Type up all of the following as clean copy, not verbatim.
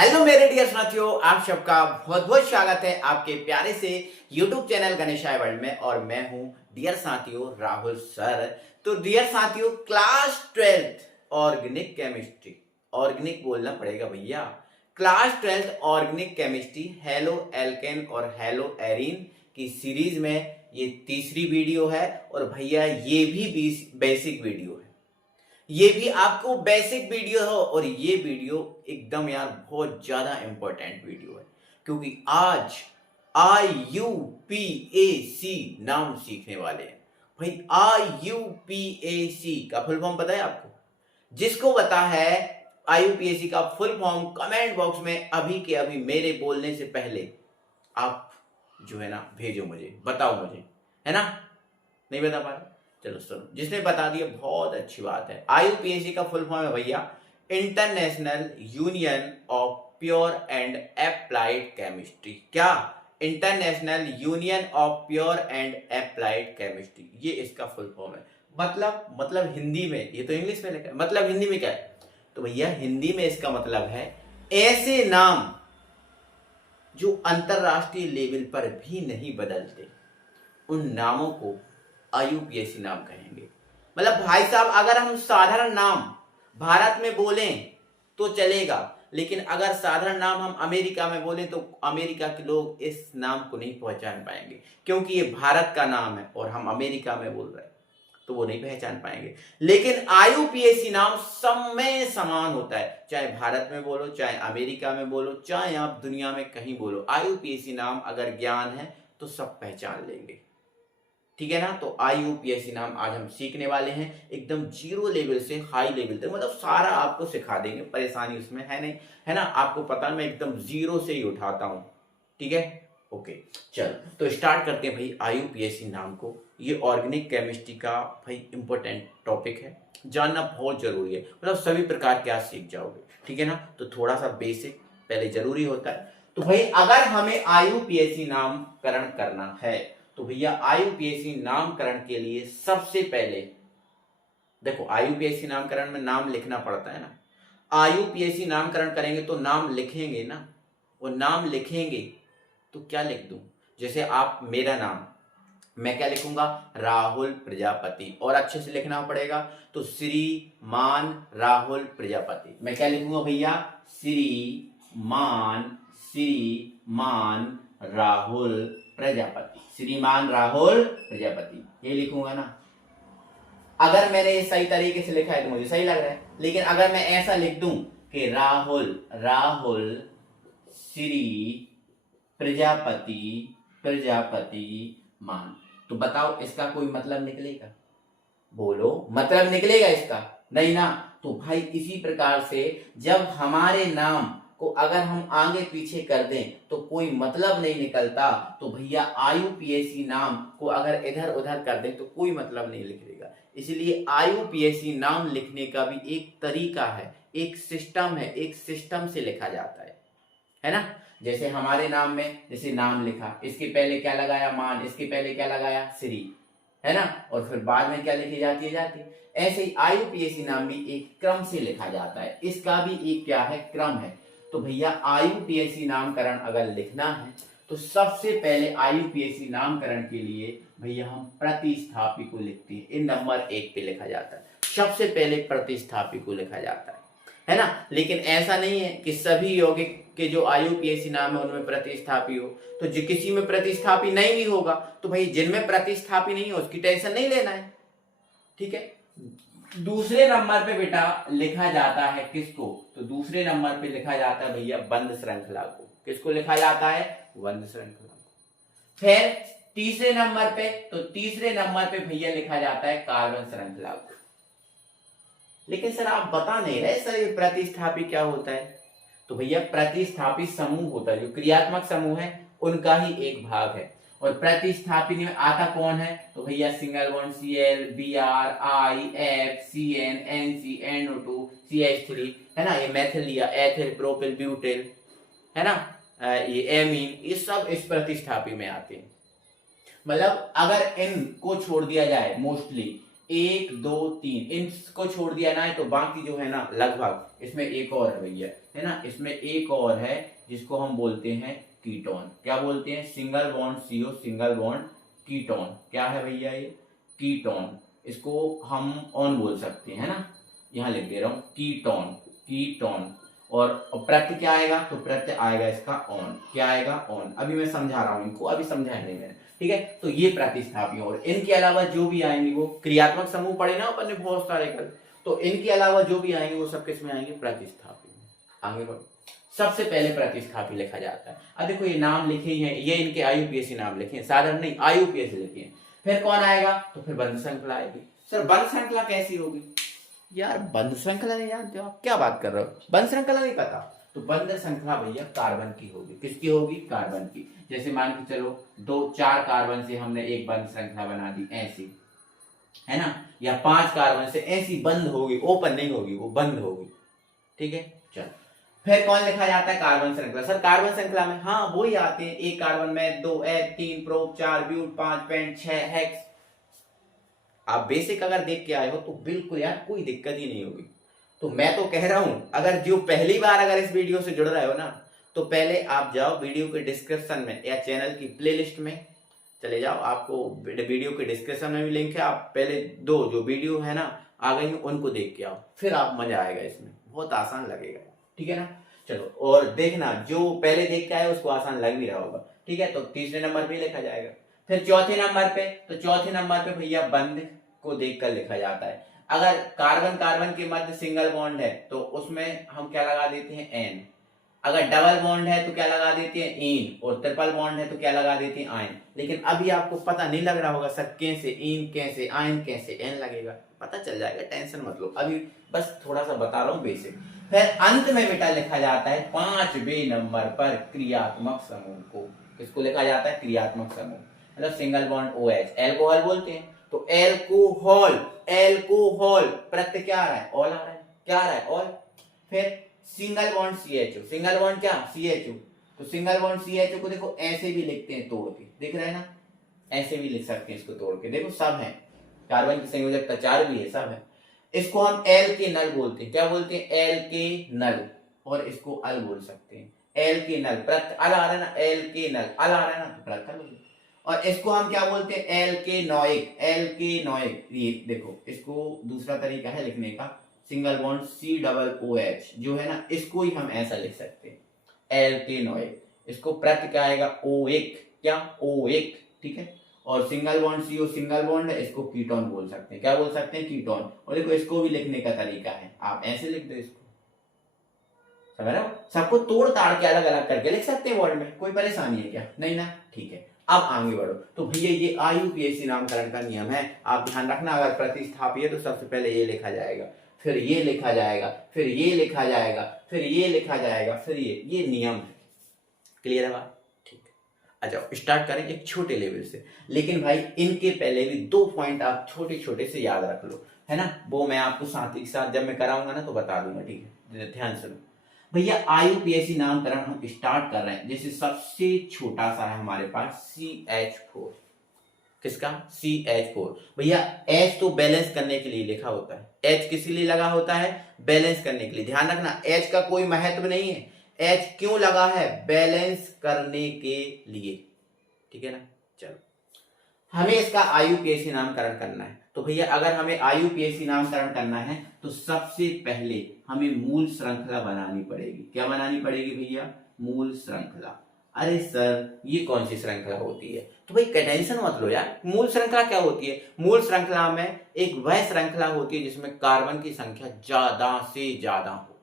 Hello मेरे dear साथियों, आप सबका बहुत बहुत स्वागत है आपके प्यारे से यूट्यूब चैनल गणेशाय वर्ल्ड में। और मैं हूं डियर साथियों राहुल सर। तो डियर साथियों, class 12th organic chemistry, organic बोलना पड़ेगा भैया, class 12th organic chemistry halo alkane और हेलो एरीन की सीरीज में ये तीसरी वीडियो है। और भैया ये भी बेसिक वीडियो है, ये भी आपको बेसिक वीडियो है। और ये वीडियो एकदम यार बहुत ज्यादा इंपॉर्टेंट वीडियो है, क्योंकि आज IUPAC नाम सीखने वाले हैं। भाई IUPAC का फुल फॉर्म पता है आपको? जिसको पता है IUPAC का फुल फॉर्म कमेंट बॉक्स में अभी के अभी मेरे बोलने से पहले आप जो है ना भेजो, मुझे बताओ, मुझे है ना। नहीं बता पा रहे? चलो सुनो, जिसने बता दिया बहुत अच्छी बात है। IUPAC का फुल फॉर्म है भैया international union of pure and applied chemistry. क्या? International union of pure and applied chemistry, ये इसका फुल फॉर्म है। मतलब हिंदी में, ये तो इंग्लिश में लिखा है, मतलब हिंदी में क्या है? तो भैया हिंदी में इसका मतलब है ऐसे नाम जो अंतरराष्ट्रीय लेवल पर भी नहीं बदलते, उन नामों को IUPAC नाम कहेंगे। मतलब भाई साहब, अगर हम साधारण नाम भारत में बोलें तो चलेगा, लेकिन अगर साधारण नाम हम अमेरिका में बोलें तो अमेरिका के लोग इस नाम को नहीं पहचान पाएंगे, क्योंकि ये भारत का नाम है और हम अमेरिका में बोल रहे हैं, तो वो नहीं पहचान पाएंगे। लेकिन IUPAC नाम सब में समान होता है, चाहे भारत में बोलो, चाहे अमेरिका में बोलो, चाहे आप दुनिया में कहीं बोलो, IUPAC नाम अगर ज्ञान है तो सब पहचान लेंगे। ठीक है ना। तो IUPAC नाम आज हम सीखने वाले हैं, एकदम जीरो लेवल से हाई लेवल तक, मतलब सारा आपको सिखा देंगे, परेशानी उसमें है नहीं, है ना। आपको पता है मैं एकदम जीरो से ही उठाता हूं, ठीक है। ओके, चलो तो स्टार्ट करते हैं भाई IUPAC नाम को। ये ऑर्गेनिक केमिस्ट्री का भाई इंपॉर्टेंट टॉपिक है, जानना बहुत जरूरी है, मतलब सभी प्रकार के आज सीख जाओगे, ठीक है ना। तो थोड़ा सा बेसिक पहले जरूरी होता है। तो भाई अगर हमें IUPAC नामकरण करना है तो भैया IUPAC नामकरण के लिए सबसे पहले देखो, IUPAC नामकरण में नाम लिखना पड़ता है ना। IUPAC नामकरण करेंगे तो नाम लिखेंगे ना, वो नाम लिखेंगे तो क्या लिख दूं? जैसे आप मेरा नाम, मैं क्या लिखूंगा? राहुल प्रजापति। और अच्छे से लिखना पड़ेगा तो श्रीमान राहुल प्रजापति। मैं क्या लिखूंगा भैया? श्रीमान राहुल प्रजापति, श्रीमान राहुल प्रजापति, ये लिखूंगा ना। अगर मैंने ये सही तरीके से लिखा है तो मुझे सही लग रहा है, लेकिन अगर मैं ऐसा लिख दूं कि राहुल श्री प्रजापति मान, तो बताओ इसका कोई मतलब निकलेगा? बोलो, मतलब निकलेगा इसका? नहीं ना। तो भाई इसी प्रकार से जब हमारे नाम को अगर हम आगे पीछे कर दें तो कोई मतलब नहीं निकलता, तो भैया IUPAC नाम को अगर इधर उधर कर दें तो कोई मतलब नहीं निकलेगा। इसलिए IUPAC नाम लिखने का भी एक तरीका है, एक सिस्टम है, एक सिस्टम से लिखा जाता है ना। जैसे हमारे नाम में, जैसे नाम लिखा, इसके पहले क्या लगाया? मान। इसके पहले क्या लगाया? श्री, है ना। और फिर बाद में क्या लिखी जाती है? जाति। ऐसे ही IUPAC नाम भी एक क्रम से लिखा जाता है, इसका भी एक क्या है? क्रम है। तो भैया IUPAC नामकरण अगर लिखना है तो सबसे पहले IUPAC नामकरण के लिए भैया हम प्रतिस्थापी को लिखते हैं। इन नंबर 1 पे लिखा जाता है, सबसे पहले प्रतिस्थापी को लिखा जाता है ना। लेकिन ऐसा नहीं है कि सभी यौगिक के जो IUPAC नाम है उनमें प्रतिस्थापी हो, तो जो किसी में प्रतिस्थापी नहीं भी होगा तो भाई जिनमें प्रतिस्थापी नहीं हो उसकी टेंशन नहीं लेना है, ठीक है। दूसरे नंबर पे बेटा लिखा जाता है किसको? तो दूसरे नंबर पे लिखा जाता है भैया बंध श्रृंखला को। किसको लिखा जाता है? बंध श्रृंखला को। फिर तीसरे नंबर पे, तो तीसरे नंबर पे भैया लिखा जाता है कार्बन श्रृंखला को। लेकिन सर आप बता नहीं रहे सर ये प्रतिस्थापी क्या होता है। तो भैया प्रतिस्थापी समूह होता है, जो क्रियात्मक समूह है उनका ही एक भाग है। और प्रतिस्थापी में आता कौन है? तो भैया single bond Cl, Br, I, F, Cn, Nc, NO2, CH3, है ना। ये मेथिल लिया, एथिल, प्रोपिल, ब्यूटिल, है ना। ये एमीन, ये सब इस प्रतिस्थापी में आते हैं। मतलब अगर इन को छोड़ दिया जाए, मोस्टली 1 2 3 इनको छोड़ दिया ना है तो बाकी जो है ना लगभग इसमें एक और है भैया, है ना, इसमें एक और है जिसको हम बोलते हैं कीटोन। क्या बोलते हैं? Single bond CO, single bond ketone. क्या है भैया ये? कीटोन। इसको हम ऑन बोल सकते हैं ना, यहाँ लिख दे रहा हूं कीटोन, कीटोन। और प्रत्यय क्या आएगा? तो प्रत्यय आएगा इसका ऑन। क्या आएगा? ऑन। अभी मैं समझा रहा हूं इनको, अभी समझाया नहीं मैंने, ठीक है। तो ये प्रतिस्थापी, और इनके अलावा जो भी आएंगे वो क्रियात्मक समूह पढ़े ना अपन ने बहुत सारे कल, तो इनके अलावा जो भी आएंगे वो सब किस में आएंगे? प्रतिस्थापी में। आगे बढ़ो। सबसे पहले प्रतिस्थापी लिखा जाता है। अब देखो ये नाम लिखे ही हैं, ये इनके IUPAC नाम लिखे हैं, साधारण नहीं IUPAC लिखे हैं। फिर कौन आएगा? तो फिर बंध श्रृंखला आएगी। सर बंध श्रृंखला कैसी होगी? यार बंध श्रृंखला नहीं जानते हो आप? क्या बात कर रहे हो? बंध श्रृंखला नहीं पता? तो बंध श्रृंखला भैया कार्बन की होगी। किसकी होगी? कार्बन की। जैसे मान के चलो 2-4 कार्बन से हमने एक बंध श्रृंखला बना दी ऐसी, है ना, या 5 कार्बन से ऐसी बंद होगी, ओपन नहीं होगी, वो बंद होगी, ठीक है। चलो फिर कौन लिखा जाता है? कार्बन श्रृंखला। सर कार्बन श्रृंखला में हाँ वो ही आते हैं, एक कार्बन में 2 eth 3 prop 4 but 5 pent 6 hex. आप बेसिक अगर देख के आए हो तो बिल्कुल यार कोई दिक्कत ही नहीं होगी। तो मैं तो कह रहा हूं अगर जो पहली बार अगर इस वीडियो से जुड़ रहे हो ना, तो पहले आप जाओ वीडियो के डिस्क्रिप्शन में या चैनल की प्लेलिस्ट में चले जाओ, आपको वीडियो के डिस्क्रिप्शन में भी लिंक है। आप पहले दो जो वीडियो है ना आ गई उनको देख के आओ, फिर आप मजा आएगा, इसमें बहुत आसान लगेगा, ठीक है ना। चलो और देखना जो पहले देख के आए उसको आसान लग भी रहा होगा, ठीक है। तो तीसरे नंबर पे लिखा जाएगा। फिर चौथे नंबर पे, तो चौथे नंबर पे भैया बंध को देखकर लिखा जाता है। अगर कार्बन कार्बन के मध्य सिंगल बॉन्ड है तो उसमें हम क्या लगा देते हैं? एन। अगर डबल बॉन्ड है तो क्या लगा देते हैं? इन। और ट्रिपल बॉन्ड है तो क्या लगा देते हैं? आयन। लेकिन अभी आपको पता नहीं लग रहा होगा सर कैसे इन, कैसे आयन, कैसे एन लगेगा, पता चल जाएगा, टेंशन मत लो, अभी बस थोड़ा सा बता रहा हूं बेसिक। फिर अंत में बेटा लिखा जाता है 5वें नंबर पर क्रियात्मक समूह को। किसको लिखा जाता है? क्रियात्मक समूह। मतलब सिंगल बॉन्ड OH, एल्कोहल बोलते हैं, तो एल्कोहल, एल्कोहल प्रत्यय क्या आ रहा है? ऑल आ रहा है। क्या आ रहा है? ऑल। फिर single bond CHO, single bond क्या? CHO। तो सिंगल बॉन्ड CHO को देखो ऐसे भी लिखते हैं तोड़ के, दिख रहा है ना, ऐसे भी लिख सकते हैं इसको तोड़ के, देखो सब है, कार्बन की संयोजकता 4 भी है, सब है। इसको हम एल के नल बोलते हैं। क्या बोलते हैं? एल के नल। और इसको अल बोल सकते हैं, एल के नल। प्रत्यय अल आ रहा है ना, एल के नल, अल आ रहा है ना, तो प्रत्यय। और इसको हम क्या बोलते हैं? एल के नोइक, एल के नोइक। ये देखो इसको दूसरा तरीका है लिखने का, सिंगल बॉन्ड COOH जो है ना, इसको ही हम ऐसा लिख सकते हैं, एल के नोइक। इसको प्रत्यय क्या आएगा? O1। क्या? O1, ठीक है। और single bond CO single bond है, इसको कीटोन बोल सकते हैं। क्या बोल सकते हैं? कीटोन। और देखो इसको भी लिखने का तरीका है, आप ऐसे लिख दो इसको, समझ रहे हो? सबको तोड़ ताड़ के अलग अलग करके लिख सकते हैं वर्ड में, कोई परेशानी है क्या? नहीं ना, ठीक है। अब आगे बढ़ो। तो भैया ये IUPAC नामकरण का नियम है, आप ध्यान रखना। अगर प्रतिस्थापी है तो सबसे पहले ये लिखा जाएगा, फिर ये लिखा जाएगा, फिर ये लिखा जाएगा, फिर ये लिखा जाएगा, फिर ये नियम है। क्लियर है बात? ठीक है। आ जाओ स्टार्ट करें एक छोटे लेवल से, लेकिन भाई इनके पहले भी 2 पॉइंट आप छोटे छोटे से याद रख लो, है ना, वो मैं आपको साथ ही साथ जब मैं कराऊंगा ना तो बता दूंगा, ठीक है। ध्यान सुनो भैया, IUPAC नामकरण हम स्टार्ट कर रहे हैं। जैसे सबसे छोटा सा है हमारे पास CH4। किसका? CH4। भैया H तो बैलेंस करने के लिए लिखा होता है, H किस लिए लगा होता है? बैलेंस करने के लिए। ध्यान रखना H का कोई महत्व नहीं है, H क्यों लगा है? बैलेंस करने के लिए, ठीक है ना। चलो हमें इसका IUPAC नामकरण करना है। तो भैया अगर हमें IUPAC नामकरण करना है तो सबसे पहले हमें मूल श्रृंखला बनानी पड़ेगी। क्या बनानी पड़ेगी भैया? मूल श्रृंखला। अरे सर ये कौन सी श्रृंखला होती है? तो भाई टेंशन मत लो यार, मूल श्रृंखला क्या होती है? मूल श्रृंखला में एक वह श्रृंखला होती है जिसमें कार्बन की संख्या ज्यादा से ज्यादा हो,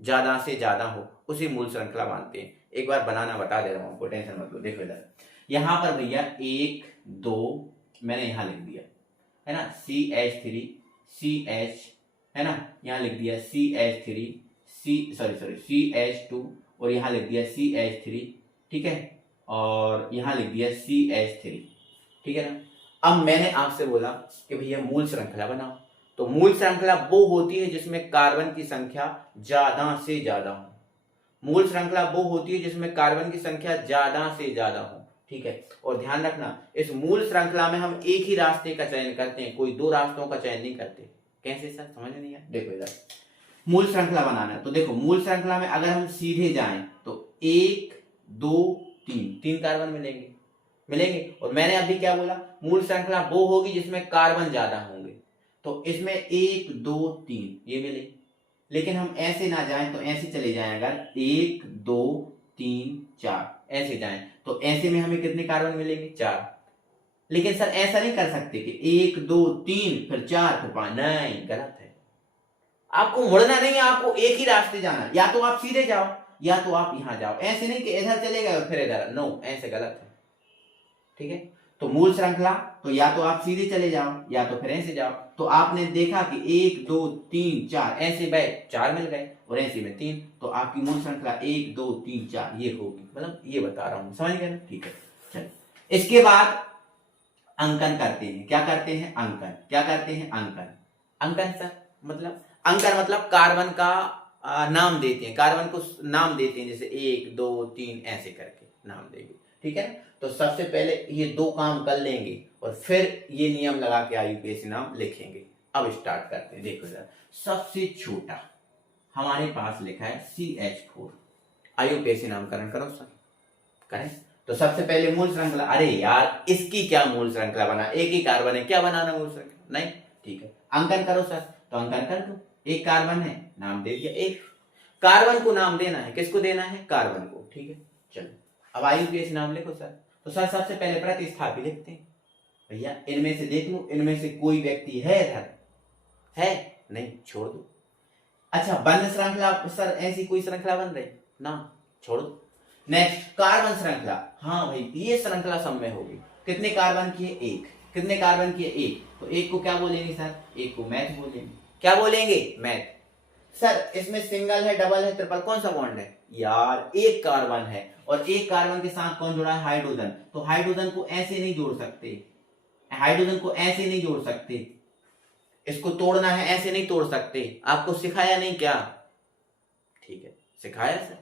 ज्यादा से ज्यादा हो, उसी मूल श्रृंखला मानते हैं। एक बार बनाना बता दे रहा हूं आपको, टेंशन मत लो। देखो इधर यहां पर भैया 1 2 मैंने यहां लिख दिया, है ना, CH3 CH, है ना, यहां लिख दिया CH3 CH2 और यहां लिख दिया CH3, ठीक है, और यहां लिख दिया CH3, ठीक है ना। अब मैंने आपसे बोला कि भैया मूल श्रृंखला बनाओ, तो मूल श्रृंखला वो होती है जिसमें कार्बन की संख्या ज्यादा से ज्यादा हो। मूल श्रृंखला वो होती है जिसमें कार्बन की संख्या ज्यादा से ज्यादा हो। ठीक है। और ध्यान रखना, इस मूल श्रृंखला में हम एक ही रास्ते का चयन करते हैं, कोई दो रास्तों का चयन नहीं करते। कैसे सर, समझ में नहीं आया? देखो इधर मूल श्रृंखला बनाना है, तो देखो मूल श्रृंखला में अगर हम सीधे जाएं तो 1 2 3 कार्बन मिलेंगे। और मैंने अभी क्या बोला, मूल श्रृंखला वो होगी जिसमें कार्बन ज्यादा होंगे, तो इसमें 1 2 3 ये मिले। लेकिन हम ऐसे ना जाएं, तो ऐसे चले जाएं, अगर 1 2 3 4 ऐसे जाएं, तो ऐसे में हमें कितने कार्बन मिलेंगे? 4। लेकिन सर ऐसा नहीं कर सकते कि 1 2 3 फिर 4 फिर 5, नहीं, गलत है। आपको मुड़ना नहीं है, आपको एक ही रास्ते जाना, या तो आप सीधे जाओ या तो आप यहां जाओ। ऐसे नहीं कि इधर चले गए और फिर इधर, नो, ऐसे गलत है, ठीक है। तो मूल श्रृंखला, तो या तो आप सीधे चले जाओ या तो फिर ऐसे जाओ। तो आपने देखा कि 1 2 3 4 ऐसे गए, 4 मिल गए, और ऐसे में 3, तो आपकी मूल श्रृंखला 1 2 3 4 ये होगी। मतलब ये बता रहा हूं, समझ गए ना? ठीक है, चलिए इसके बाद अंकन करते हैं। क्या करते हैं? अंकन। क्या करते हैं? अंकन। अंकन सर मतलब, अंकन मतलब कार्बन का नाम देते हैं, कार्बन को नाम देते हैं, जैसे 1 2 3 ऐसे करके नाम देंगे, ठीक है। तो सबसे पहले ये दो काम कर लेंगे और फिर ये नियम लगा के आईयूपीएसी नाम लिखेंगे। अब स्टार्ट करते हैं। देखो जरा, सबसे छोटा हमारे पास लिखा है CH4। आईयूपीएसी नामकरण करो सर, करें। तो सबसे पहले मूल श्रृंखला, अरे यार इसकी क्या मूल श्रृंखला बना, एक ही कार्बन है, क्या बनाना मूल श्रृंखला? नहीं, ठीक है। अंकन करो सर, तो अंकन कर दो। एक कार्बन है, नाम दे दिया। एक कार्बन को नाम देना है, किसको देना है? कार्बन को, ठीक है। चलो अब आईयूपीएसी नाम लिखो सर। तो सर सबसे पहले प्रतिस्थापी लिखते हैं। भैया इनमें से देख लो, इनमें से कोई व्यक्ति है इधर? है नहीं, छोड़ दो। अच्छा, बंध श्रृंखला सर, ऐसी कोई श्रृंखला बन रही ना, छोड़ दो। नेक्स्ट कार्बन श्रृंखला, हाँ भाई ये श्रृंखला सब में होगी। कितने कार्बन की है? 1। कितने कार्बन की है? 1। तो 1 को क्या बोलेंगे सर? 1 को मैथ बोलेंगे। क्या बोलेंगे? मैथ। सर इसमें सिंगल है, डबल है, ट्रिपल, कौन सा बॉन्ड है? यार एक कार्बन है, और एक कार्बन के साथ कौन जुड़ा है? हाइड्रोजन। तो हाइड्रोजन को ऐसे नहीं जोड़ सकते, हाइड्रोजन को ऐसे नहीं जोड़ सकते, इसको तोड़ना है, ऐसे नहीं तोड़ सकते। आपको सिखाया नहीं क्या? ठीक है, सिखाया सर,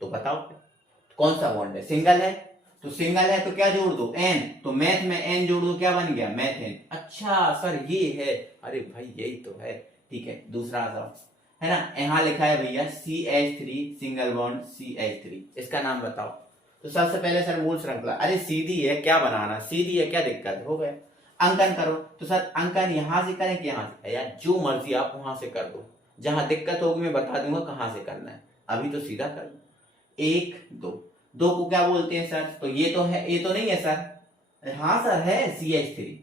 तो बताओ कौन सा बॉन्ड है? सिंगल है, तो सिंगल है तो क्या जोड़ दो? N। तो मैथ में N जोड़ दो, क्या बन गया? मैथेन। अच्छा सर ये है, अरे भाई यही तो है, ठीक है। दूसरा आ जाओ, है ना, यहाँ लिखा है भैया CH3 सिंगल बॉन्ड CH3, इसका नाम बताओ। तो सबसे पहले सर मूल श्रृंखला, अरे सीधी है, क्या बनाना, सीधी है, क्या दिक्कत हो गया। अंकन करो, तो सर अंकन यहां से करें कि यहां से? यार जो मर्जी आप वहां से कर दो, जहां दिक्कत होगी मैं बता दूंगा कहां से करना है, अभी तो सीधा कर दो। 1 2, 2 को क्या बोलते हैं सर? तो ये तो है, ये तो नहीं है सर? हाँ सर है, CH3।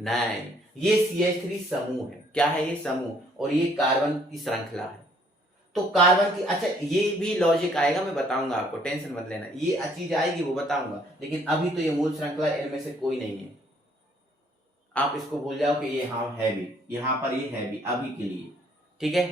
नहीं, ये CH3 समूह है। क्या है ये? समूह, और ये कार्बन की श्रृंखला है। तो कार्बन की, अच्छा ये भी लॉजिक आएगा, मैं बताऊंगा आपको, टेंशन मत लेना, ये चीज आएगी वो बताऊंगा, लेकिन अभी तो ये मूल श्रृंखला इनमें से कोई नहीं है। आप इसको भूल जाओ कि ये हाँ है भी, यहाँ पर ये है भी अभी के लिए, ठीक है।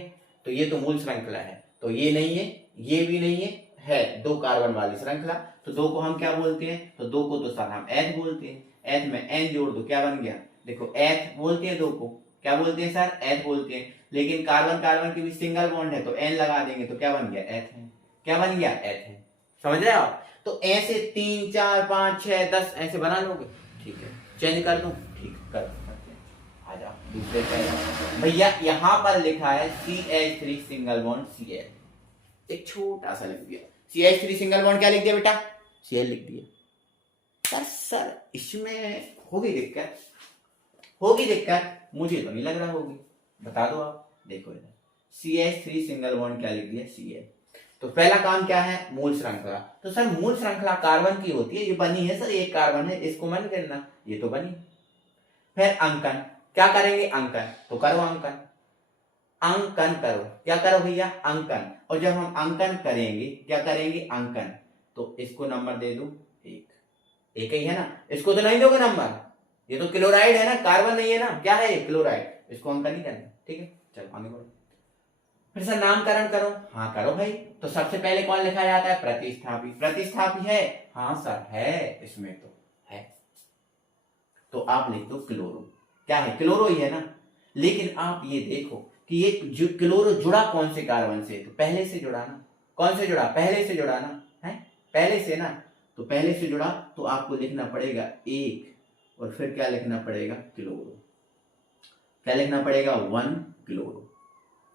तो ये तो मूल श्रृंखला है, तो ये नहीं है, ये भी नहीं है 2 कार्बन वाली श्रृंखला। तो 2 को हम क्या बोलते हैं? तो 2 को तो सर हम एथ बोलते हैं। एथ में N जोड़ दो, क्या बन गया? देखो एथ बोलते हैं 2 को, क्या बोलते हैं सर? एथ बोलते हैं। लेकिन कार्बन कार्बन के भी सिंगल बॉन्ड है, तो N लगा देंगे, तो क्या बन गया? एथ है। क्या बन गया? एथ है। समझ रहे हो आप? तो ऐसे 3 4 5 6 10 ऐसे बना लोगे, ठीक है। चेंज कर दूं? ठीक, कर सकते हैं। आ जाओ दूसरे पे। भैया यहाँ पर लिखा है CH3 सिंगल बॉन्ड Cl, एक छोटा सा लिख दिया। CH3 सिंगल बॉन्ड क्या लिख दिया बेटा? Cl लिख दिया। सर इसमें होगी दिक्कत, होगी दिक्कत, मुझे तो नहीं लग रहा होगी, बता दो आप। देखो इधर CH3 सिंगल बॉन्ड क्या लिख दिया? Cl। तो पहला काम क्या है? मूल श्रृंखला। तो सर मूल श्रृंखला कार्बन की होती है, ये बनी है सर, एक कार्बन है, इसको मन करना, ये तो बनी। फिर अंकन, क्या करेंगे? अंकन, तो करो अंकन, अंकन करो। क्या करो भैया? अंकन। और जब हम अंकन करेंगे, क्या करेंगे? अंकन, तो इसको नंबर दे दूं 1, एक ही है ना, इसको तो नहीं दोगे नंबर, ये तो क्लोराइड है ना, कार्बन नहीं है ना, क्या है ये? क्लोराइड, इसको अंकन नहीं करना, ठीक है। चलो आगे बढ़ो। फिर सर नामकरण करो। हाँ करो भाई। तो सबसे पहले कौन लिखा जाता है? प्रतिस्थापी। प्रतिस्थापी है? हाँ सर है, इसमें तो है, तो आप लिख दो क्लोरो। क्या है? क्लोरो ही है ना। लेकिन आप ये देखो कि ये जो क्लोरो जुड़ा कौन से कार्बन से? तो पहले से जुड़ा ना। कौन से जुड़ा? पहले से जुड़ा ना, है पहले से ना। तो पहले से जुड़ा तो आपको लिखना पड़ेगा एक और फिर क्या लिखना पड़ेगा क्लोरो, क्या लिखना पड़ेगा 1 क्लोरो,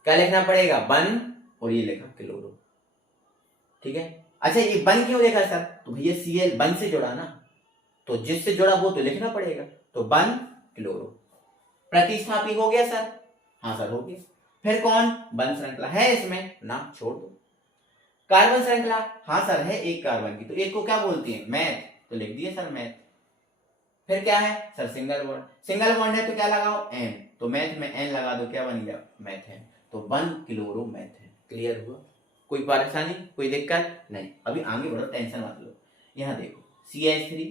क्या लिखना पड़ेगा 1 और ये लिखा क्लोरो, ठीक है। अच्छा ये 1 क्यों लिखा सर, तो भैया Cl 1 से जुड़ा ना, तो जिससे जुड़ा वो तो लिखना पड़ेगा, तो 1 क्लोरो। प्रतिस्थापी हो गया सर, हाँ सर हो गया। फिर कौन, बंध श्रृंखला है इसमें ना, छोड़ दो। कार्बन श्रृंखला, हाँ सर है एक कार्बन की, तो एक को क्या बोलते हैं मैथ, तो लिख दिए सर मैथ। फिर क्या है sir single bond, single bond है तो क्या लगाओ एन, तो मैथ में एन लगा दो, क्या बन गया मैथेन, तो 1 क्लोरो मैथेन। क्लियर हुआ, कोई परेशानी कोई दिक्कत नहीं। अभी आगे बढ़ो, टेंशन मत लो। यहाँ देखो CH3,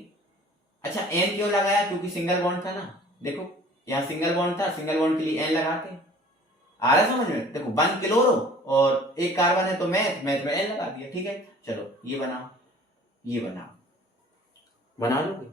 अच्छा एन क्यों लगाया, क्योंकि सिंगल बॉन्ड था ना, देखो यहाँ सिंगल बॉन्ड था, सिंगल बॉन्ड के लिए एन लगाते, आ रहा समझ में, देखो 1 क्लोरो और एक कार्बन है तो मैथ में एन लगा दिया, ठीक है। चलो ये बनाओ, ये बनाओ, बना लोगे,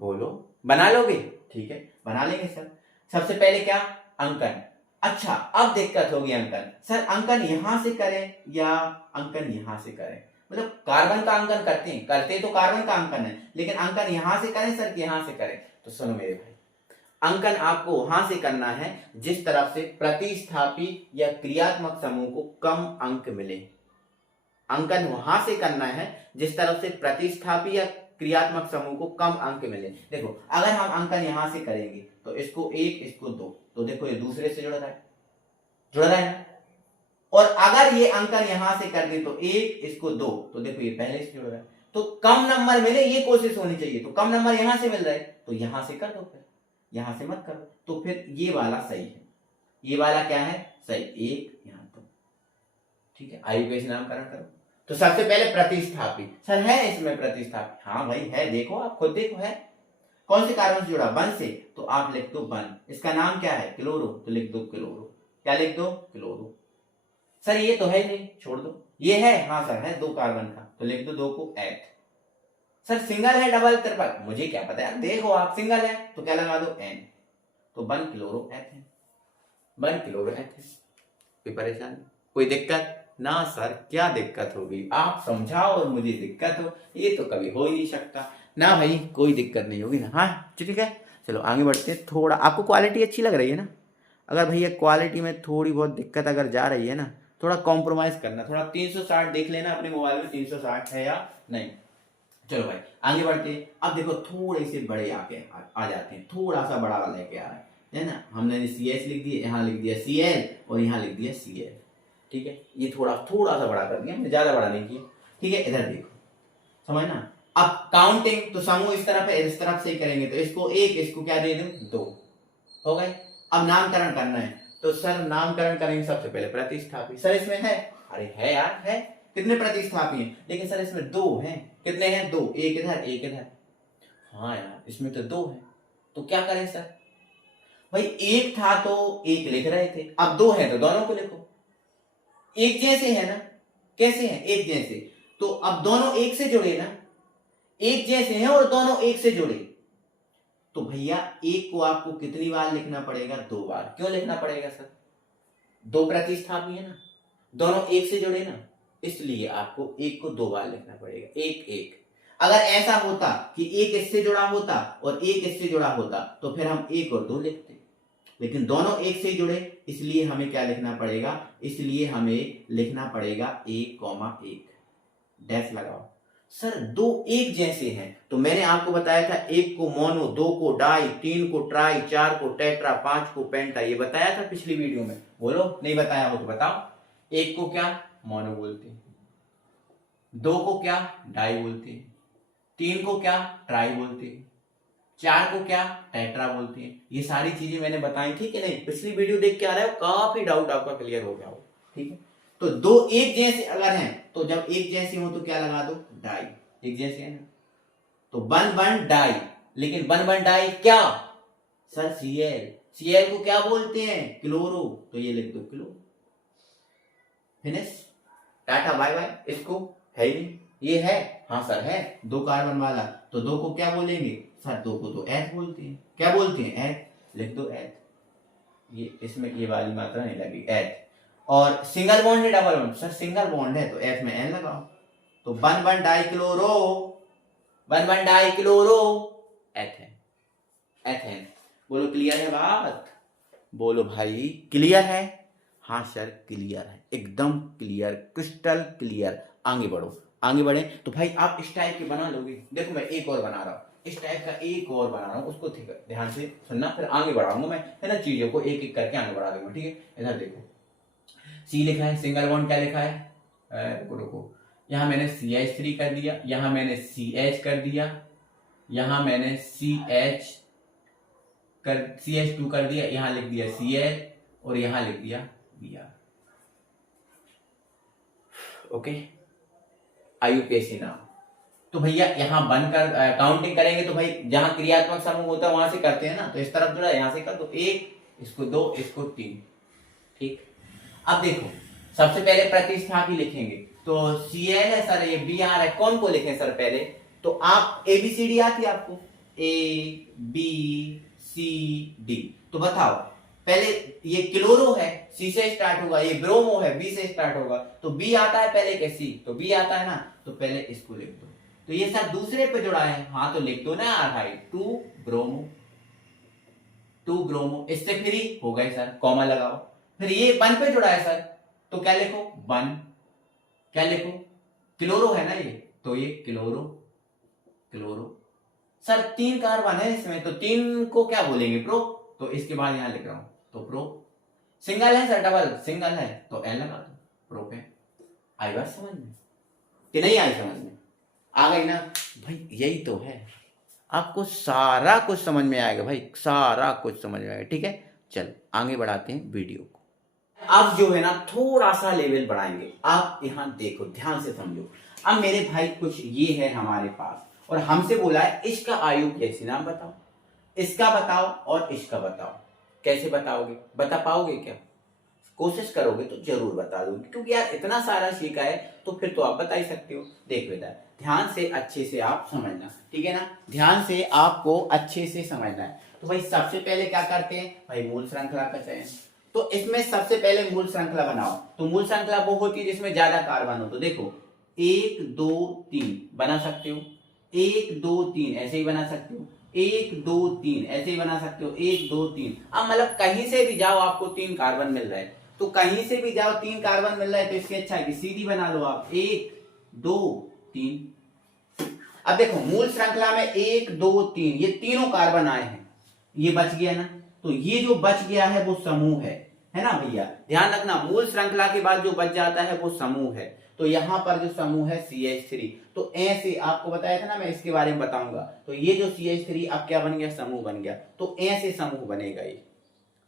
बोलो बना लोगे, ठीक है बना लेंगे सर। सबसे पहले क्या, अंकन। अच्छा अब दिक्कत होगी अंकन, सर अंकन यहां से करें या अंकन यहां से करें, मतलब कार्बन का अंकन करते तो कार्बन का अंकन है, लेकिन अंकन यहां से करें सर कि यहां से करें, तो सुनो मेरे भाई, अंकन आपको वहां से करना है जिस तरफ से प्रतिस्थापी या क्रियात्मक समूह को कम अंक मिले। अंकन वहां से करना है जिस तरफ से प्रतिस्थापी या क्रियात्मक समूह को कम अंक मिले। देखो अगर हम अंकन यहां से करेंगे तो इसको 1 इसको 2, तो देखो ये दूसरे से जुड़ रहा है ना, और अगर ये अंकन यहां से कर दे तो 1 इसको 2, तो देखो ये पहले से जुड़ रहा है, तो कम नंबर मिले ये कोशिश होनी चाहिए, तो कम नंबर यहां से मिल रहा है तो यहां से कर दो, फिर यहां से मत करो, तो फिर ये वाला सही है, ये वाला क्या है सही, 1 यहां 2, ठीक है। आयुर्वेद नामकरण करो। तो सबसे पहले प्रतिस्थापी, सर है इसमें प्रतिस्थापी, हाँ भाई है, देखो आप खुद देखो है, कौन से कार्बन से जुड़ा 1 से, तो आप लिख दो 1, इसका नाम क्या है क्लोरो, तो लिख दो क्लोरो, क्या लिख दो क्लोरो। सर ये तो है नहीं, छोड़ दो, ये है, हाँ सर है 2 कार्बन का, तो लिख दो 2 को एथ। सर सिंगल है डबल ट्रिपल, मुझे क्या पता यार, देखो आप सिंगल है तो क्या लगा दो एन, तो 1 क्लोरो एथेन, 1 क्लोरो एथेन। कोई परेशानी कोई दिक्कत ना सर, क्या दिक्कत होगी, आप समझाओ और मुझे दिक्कत हो, ये तो कभी हो ही नहीं सकता ना भाई, कोई दिक्कत नहीं होगी ना, हाँ ठीक है। चलो आगे बढ़ते हैं, थोड़ा आपको क्वालिटी अच्छी लग रही है ना, अगर भैया क्वालिटी में थोड़ी बहुत दिक्कत अगर जा रही है ना, थोड़ा कॉम्प्रोमाइज करना, थोड़ा 360 देख लेना अपने मोबाइल में 360 है या नहीं। चलो भाई आगे बढ़ते हैं। अब देखो थोड़े से बड़े आके आ जाते हैं, थोड़ा सा बड़ा वाला लेके आ रहा है ना, हमने CH लिख दिया, यहाँ लिख दिया Cl और यहाँ लिख दिया Cl, ठीक है। ये थोड़ा सा बड़ा कर दिया, हमने ज्यादा बड़ा नहीं किया, ठीक है। इधर देखो समझना, अब काउंटिंग तो समूह इस तरफ है, इस तरफ से ही करेंगे, तो इसको 1 इसको क्या दे दूं 2, हो गए। अब नामकरण करना है, तो सर नामकरण करेंगे सबसे पहले प्रतिस्थापी, सर इसमें है, अरे है यार है, कितने प्रतिस्थापी हैं, लेकिन सर इसमें 2 हैं, कितने हैं 2, एक इधर एक इधर, हाँ यार इसमें तो 2 है, तो क्या करें सर, भाई 1 था तो 1 लिख रहे थे, अब 2 है तो दोनों को लिखो, एक जैसे है ना, कैसे हैं एक जैसे, तो अब दोनों एक से जुड़े ना, एक जैसे हैं और दोनों एक से जुड़े, तो भैया 1 को आपको कितनी बार लिखना पड़ेगा 2 बार, क्यों लिखना पड़ेगा सर, 2 प्रतिस्थापी है ना, दोनों एक से जुड़े ना, इसलिए आपको 1 को 2 बार लिखना पड़ेगा, 1 1। अगर ऐसा होता कि 1 इससे जुड़ा होता और 1 इससे जुड़ा होता तो फिर हम 1 और 2 लिखते, लेकिन दोनों एक से जुड़े, इसलिए हमें क्या लिखना पड़ेगा, इसलिए हमें लिखना पड़ेगा 1,1 डैश लगाओ। सर 2 एक जैसे हैं, तो मैंने आपको बताया था 1 को मोनो, 2 को डाई, 3 को ट्राई, 4 को टेट्रा, 5 को पेंटा, ये बताया था पिछली वीडियो में, बोलो नहीं बताया हो तो बताओ। 1 को क्या मोनो बोलते हैं, 2 को क्या डाई बोलते हैं, 3 को क्या ट्राई बोलते हैं, 4 को क्या टेट्रा बोलते हैं, ये सारी चीजें मैंने बताई थी कि नहीं, पिछली वीडियो देख के आ रहे हो, काफी डाउट आपका क्लियर हो गया हो, ठीक है। तो 2 एक जैसे अगर हैं, तो जब एक जैसे हो तो क्या लगा दो डाई, एक जैसे है ना, तो 1 डाई, लेकिन 1 डाई क्या सर Cl को क्या बोलते हैं क्लोरो, तो ये लिख दो chloro, finish, tata bye bye. इसको है ही नहीं, ये है, हाँ सर है 2 कार्बन वाला, तो 2 को क्या बोलेंगे सर, 2 को तो एथ बोलते हैं, क्या बोलते हैं एथ, लिख दो एथ, ये इसमें ये वाली मात्रा नहीं लगी एथ। और सिंगल बॉन्ड है double bond, sir single bond है तो एथ में एन लगाओ, तो 1 die chloro 1 die chloro ethane, ethane. बोलो क्लियर है बात? बोलो भाई क्लियर है? हाँ सर क्लियर है, एकदम क्लियर, क्रिस्टल क्लियर। आगे बढ़ो, आगे बढ़े तो भाई आप इस टाइप के बना लोगे। देखो मैं एक और बना रहा हूँ, इस टाइप का एक और बना रहा हूँ, उसको ध्यान से सुनना, फिर आगे बढ़ाऊंगा मैं, है ना, चीजों को एक एक करके आगे बढ़ा दूंगा, ठीक है। इधर देखो सी लिखा है, सिंगल बॉन्ड क्या लिखा है, रुको रुको, यहाँ मैंने CH3 कर दिया, यहाँ मैंने CH कर दिया, यहाँ मैंने CH2 कर दिया, यहाँ लिख दिया CH और यहाँ लिख दिया Br। ओके, IUPAC नाम। तो भैया यहाँ बनकर काउंटिंग करेंगे तो भाई जहां क्रियात्मक समूह होता है वहां से करते हैं ना, तो इस तरफ जुड़ा, यहां से कर दो 1, इसको 2, इसको 3, ठीक। अब देखो सबसे पहले प्रतिस्थापी लिखेंगे, तो Cl है सर, ये Br है, कौन को लिखें सर पहले? तो आप ABCD आती है आपको, ABCD, तो बताओ पहले ये क्लोरो है, C से स्टार्ट होगा, ये ब्रोमो है, B से स्टार्ट होगा, तो B आता है पहले के C, तो B आता है ना, तो पहले इसको लिख दो। तो ये सर दूसरे पे जुड़ा है, हाँ तो लिख दो ना यार भाई, 2 ब्रोमो, 2 ब्रोमो, इससे फ्री हो गए सर, कॉमा लगाओ। फिर ये 1 पे जुड़ा है सर, तो क्या लिखो 1, क्या लिखो, क्लोरो है ना ये, तो ये क्लोरो, क्लोरो। सर 3 कार्बन है इसमें, तो 3 को क्या बोलेंगे, प्रो, तो इसके बाद यहां लिख रहा हूं, तो प्रो। सिंगल है सर, डबल सिंगल है, तो एल लगा दो, प्रोपेन। आई बात समझ में कि नहीं आई समझ में? आ गई ना भाई, यही तो है, आपको सारा कुछ समझ में आएगा भाई, सारा कुछ समझ में आएगा, ठीक है। चल आगे बढ़ाते हैं वीडियो को। अब जो है ना थोड़ा सा लेवल बढ़ाएंगे, आप यहां देखो ध्यान से समझो। अब मेरे भाई कुछ ये है हमारे पास, और हमसे बोला है इसका IUPAC नाम बताओ, इसका बताओ और इसका बताओ। कैसे बताओगे, बता पाओगे क्या? कोशिश करोगे तो जरूर बता दूंगी, क्योंकि यार इतना सारा सीखा है तो फिर तो आप बता ही सकते हो। देख बेटा ध्यान से अच्छे से आप समझना, ठीक है ना, ध्यान से आपको अच्छे से समझना है। तो भाई सबसे पहले क्या करते हैं भाई, मूल श्रृंखला का चयन। तो इसमें सबसे पहले मूल श्रृंखला बनाओ, तो मूल श्रृंखला वो होती है जिसमें ज्यादा कार्बन हो। तो देखो 1 2 3 बना सकते हो, 1 2 3 ऐसे ही बना सकते हो, 1 2 3 ऐसे ही बना सकते हो, 1 2 3। अब मतलब कहीं से भी जाओ आपको 3 कार्बन मिल रहा है, तो कहीं से भी जाओ 3 कार्बन मिल रहा है, तो इससे अच्छा है कि सीधी बना लो आप, 1 2 3। अब देखो मूल श्रृंखला में 1 2 3 ये तीनों कार्बन आए हैं, ये बच गया ना, तो ये जो बच गया है वो समूह है ना भैया। ध्यान रखना मूल श्रृंखला के बाद जो बच जाता है वो समूह है। तो यहां पर जो समूह है CH3, तो ऐसे आपको बताया था ना मैं इसके बारे में बताऊंगा, तो ये जो CH3 अब क्या बन गया, समूह बन गया, तो ऐसे समूह बनेगा ये,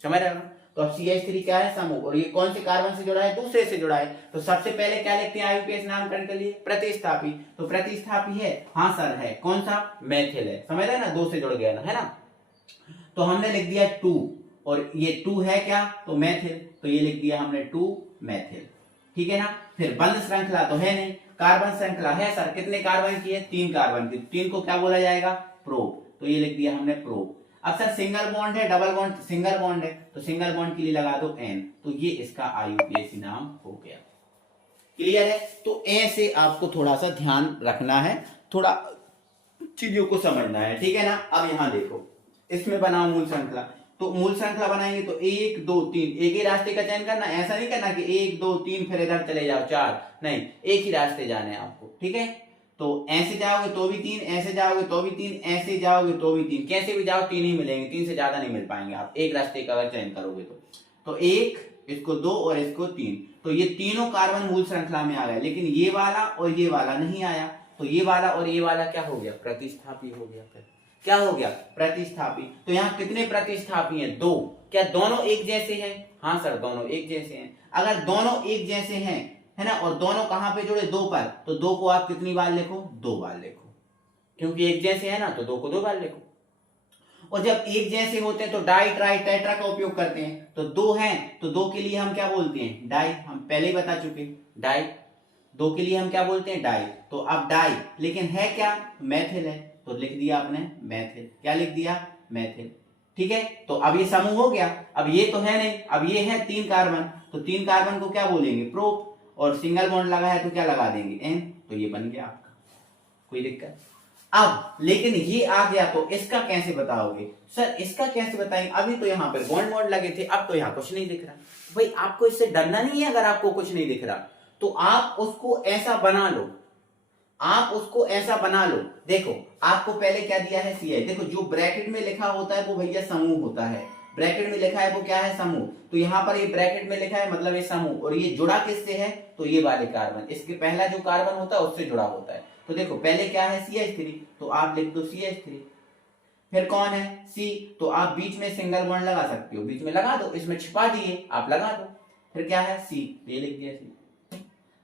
समझ रहे हो? तो अब CH3 क्या है, समूह, और ये कौन से कार्बन से जुड़ा है, दूसरे से जुड़ा है। तो सबसे पहले क्या लिखते हैं IUPAC नामकरण के लिए, प्रतिस्थापी। तो प्रतिस्थापी है, हाँ सर है, कौन सा, मैथिल है, समझ रहे ना, 2 से जुड़ गया ना, है ना। तो हमने लिख दिया 2, और ये 2 है क्या, तो मैथिल, तो ये लिख दिया हमने 2 मैथिल, ठीक है ना। फिर बंध श्रृंखला तो है नहीं, कार्बन श्रृंखला है सर, कितने कार्बन की है, 3 कार्बन की, 3 को क्या बोला जाएगा, प्रोप, तो ये लिख दिया हमने प्रोप। अब सर सिंगल बॉन्ड है, डबल बॉन्ड, सिंगल बॉन्ड है, तो सिंगल बॉन्ड के लिए लगा दो N, तो ये इसका IUPAC नाम हो गया। क्लियर है? तो ऐसे आपको थोड़ा सा ध्यान रखना है, थोड़ा चीजों को समझना है, ठीक है ना। अब यहां देखो इसमें बनाओ मूल श्रृंखला, तो मूल श्रृंखला बनाएंगे तो 1 2 3 एक ही रास्ते का चयन करना, ऐसा नहीं करना कि 1 2 3 फिर इधर चले जाओ 4, नहीं, एक ही रास्ते जाने हैं आपको, ठीक है। तो ऐसे जाओगे तो भी 3, ऐसे जाओगे तो भी 3, ऐसे जाओगे तो भी 3, कैसे भी जाओ 3 ही मिलेंगे, 3 से ज्यादा नहीं मिल पाएंगे आप एक रास्ते का अगर चयन करोगे तो 1 इसको 2 और इसको 3, तो ये तीनों कार्बन मूल श्रृंखला में आ गए, लेकिन ये वाला और ये वाला नहीं आया, तो ये वाला और ये वाला क्या हो गया, प्रतिस्थापी हो गया। फिर क्या हो गया, प्रतिस्थापी। तो यहाँ कितने प्रतिस्थापी हैं, 2। क्या दोनों एक जैसे हैं, हाँ सर दोनों एक जैसे हैं। अगर दोनों एक जैसे हैं, है ना, और दोनों कहां पे जुड़े, 2 पर, तो 2 को आप कितनी बार लिखो, 2 बार लिखो, क्योंकि एक जैसे है ना, तो 2 को 2 बार लिखो। और जब एक जैसे होते हैं तो डाई ट्राई टेट्रा का उपयोग करते हैं, तो 2 हैं तो 2 के लिए हम क्या बोलते हैं, डाई, हम पहले ही बता चुके, डाई, 2 के लिए हम क्या बोलते हैं, डाई। तो अब डाई, लेकिन है क्या, मैथिल है, तो लिख दिया आपने मैथिल, क्या लिख दिया, मैथिल, ठीक है। तो अब ये समूह हो गया, अब ये तो है नहीं, अब ये है 3 कार्बन, तो 3 कार्बन को क्या बोलेंगे, प्रोप, और सिंगल बॉन्ड लगा है तो क्या लगा देंगे N, तो ये बन गया आपका, कोई दिक्कत। अब लेकिन ये आ गया तो इसका कैसे बताओगे? सर इसका कैसे बताएंगे, अभी तो यहाँ पे बॉन्ड बॉन्ड लगे थे, अब तो यहाँ कुछ नहीं दिख रहा। भाई आपको इससे डरना नहीं है, अगर आपको कुछ नहीं दिख रहा तो आप उसको ऐसा बना लो, आप उसको ऐसा बना लो। देखो आपको पहले क्या दिया है, सी आई। देखो जो ब्रैकेट में लिखा होता है वो भैया समूह होता है, ब्रैकेट में लिखा है वो क्या है, समूह। तो यहाँ पर ये ब्रैकेट में लिखा है मतलब ये समूह, और ये जुड़ा किससे है, तो ये वाले कार्बन, इसके पहला जो कार्बन होता है उससे जुड़ा होता है। तो देखो पहले क्या है, CH3, तो आप लिख दो CH3। फिर कौन है, C, तो आप बीच में सिंगल बॉन्ड लगा सकते हो, बीच में लगा दो, इसमें छिपा दिए आप, लगा दो। फिर क्या है, C, ये लिख दिया C।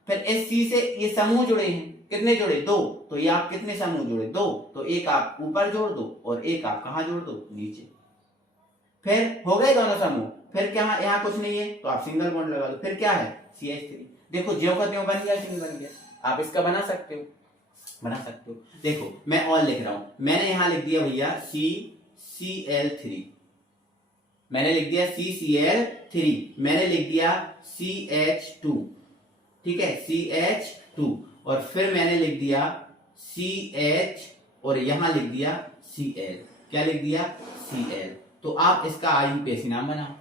फिर इस C से ये समूह जुड़े हैं, कितने जुड़े, दो, तो ये आप कितने समूह जुड़े, दो, तो एक आप ऊपर जोड़ दो और एक आप कहां जोड़ दो, नीचे। फिर हो गए दोनों समूह। फिर क्या, यहाँ कुछ नहीं है तो आप सिंगल बॉन्ड लगा दो। फिर क्या है, CH3। देखो ज्यों का त्यों बन गया, सिंगल बन गया। आप इसका बना सकते हो, बना सकते हो। देखो मैं और लिख रहा हूं, मैंने यहां लिख दिया भैया CCl3, मैंने लिख दिया CCl3, मैंने लिख दिया CH2, ठीक है, CH2, और फिर मैंने लिख दिया CH, और यहां लिख दिया Cl। क्या लिख दिया, Cl। तो आप इसका IUPAC नाम बनाओ।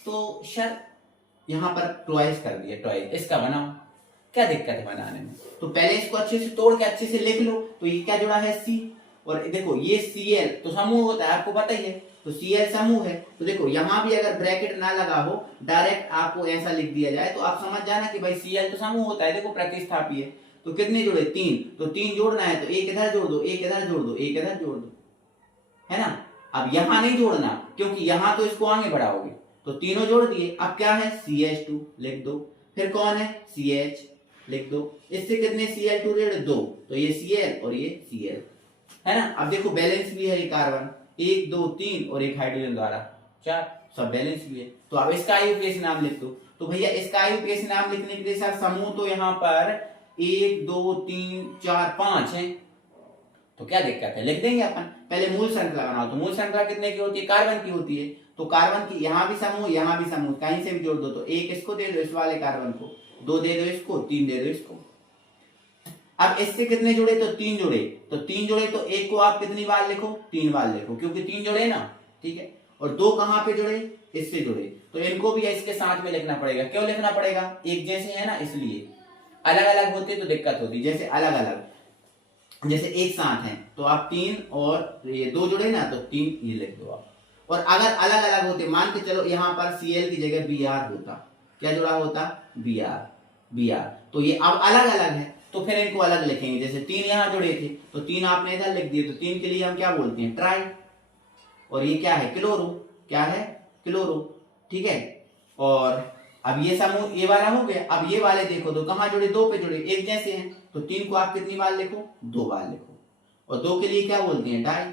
तो सर यहां पर ट्वाइस कर दिया, ट्वाइस, इसका बनाओ, क्या दिक्कत है बनाने में। तो पहले इसको अच्छे से तोड़ के अच्छे से लिख लो। तो ये क्या जुड़ा है, C, और देखो ये Cl तो समूह होता है, आपको पता ही है, तो Cl समूह है। तो देखो यहां भी अगर ब्रैकेट ना लगा हो, डायरेक्ट आपको ऐसा लिख दिया जाए तो आप समझ जाना कि भाई Cl तो समूह होता है। देखो प्रतिस्थापी है, तो कितने जुड़े, 3, तो 3 जोड़ना है तो एक इधर जोड़ दो, एक इधर जोड़ दो, एक इधर जोड़ दो, है ना। अब यहां नहीं जोड़ना क्योंकि यहां तो इसको आगे बढ़ाओगे, तो तीनों जोड़ दिए। अब क्या है, CH2 लिख दो। फिर कौन है, CH लिख दो। इससे कितने Cl2 जोड़े, 2, तो ये Cl और ये Cl, है ना। अब देखो बैलेंस भी है ये कार्बन, 1 2 3 और एक हाइड्रोजन द्वारा 4, सब बैलेंस भी है। तो अब इसका IUPAC नाम लिख दो। तो भैया इसका IUPAC नाम लिखने के लिए सर समूह तो यहाँ पर 1 2 3 4 5 है, तो क्या दिक्कत है, लिख देंगे अपन। पहले मूल श्रृंखला बनाओ, तो मूल श्रृंखला कितने की होती है, कार्बन की होती है। तो कार्बन की यहाँ भी समूह, यहाँ भी समूह, कहीं से भी जोड़ दो। तो एक इसको दे दो, इस वाले कार्बन को, 2 दे दो इसको, 3 दे दो इसको। अब इससे कितने जुड़े, तो 3 जुड़े, तो 3 जुड़े तो एक को आप कितनी बार लिखो, 3 बार लिखो, क्योंकि 3 जुड़े ना, ठीक है। और 2 कहां पे जुड़े, इससे जुड़े, तो इनको भी इसके साथ में लिखना पड़ेगा। क्यों लिखना पड़ेगा, एक जैसे है ना इसलिए, अलग अलग होते तो दिक्कत होती। जैसे अलग अलग, जैसे एक साथ हैं तो आप 3 और ये 2 जुड़े ना, तो 3 ये लिख दो आप। और अगर अलग अलग होते, मान के चलो यहाँ पर Cl की जगह Br होता, क्या जुड़ा होता, Br, तो ये अब अलग अलग है, तो फिर इनको अलग लिखेंगे। जैसे 3 यहाँ जुड़े थे तो 3 आपने इधर लिख दिए, तो 3 के लिए हम क्या बोलते हैं, ट्राई, और ये क्या है, क्लोरो, क्या है, क्लोरो, ठीक है। और अब ये समूह ये वाला हो गया। अब ये वाले देखो तो कहां जुड़े, 2 पे जुड़े, एक जैसे हैं, तो 3 को आप कितनी बार लिखो, 2 बार लिखो। और 2 के लिए क्या बोलते हैं, डाई,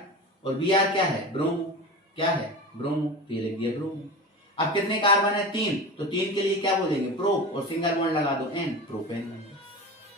और Br क्या है, ब्रोमो, क्या है, ब्रोमो, तो ये लिख दिया ब्रोमो। अब कितने कार्बन है, 3, तो 3 के लिए क्या बोलेंगे, प्रो, और सिंगल बॉन्ड लगा दो, N, प्रोपेन।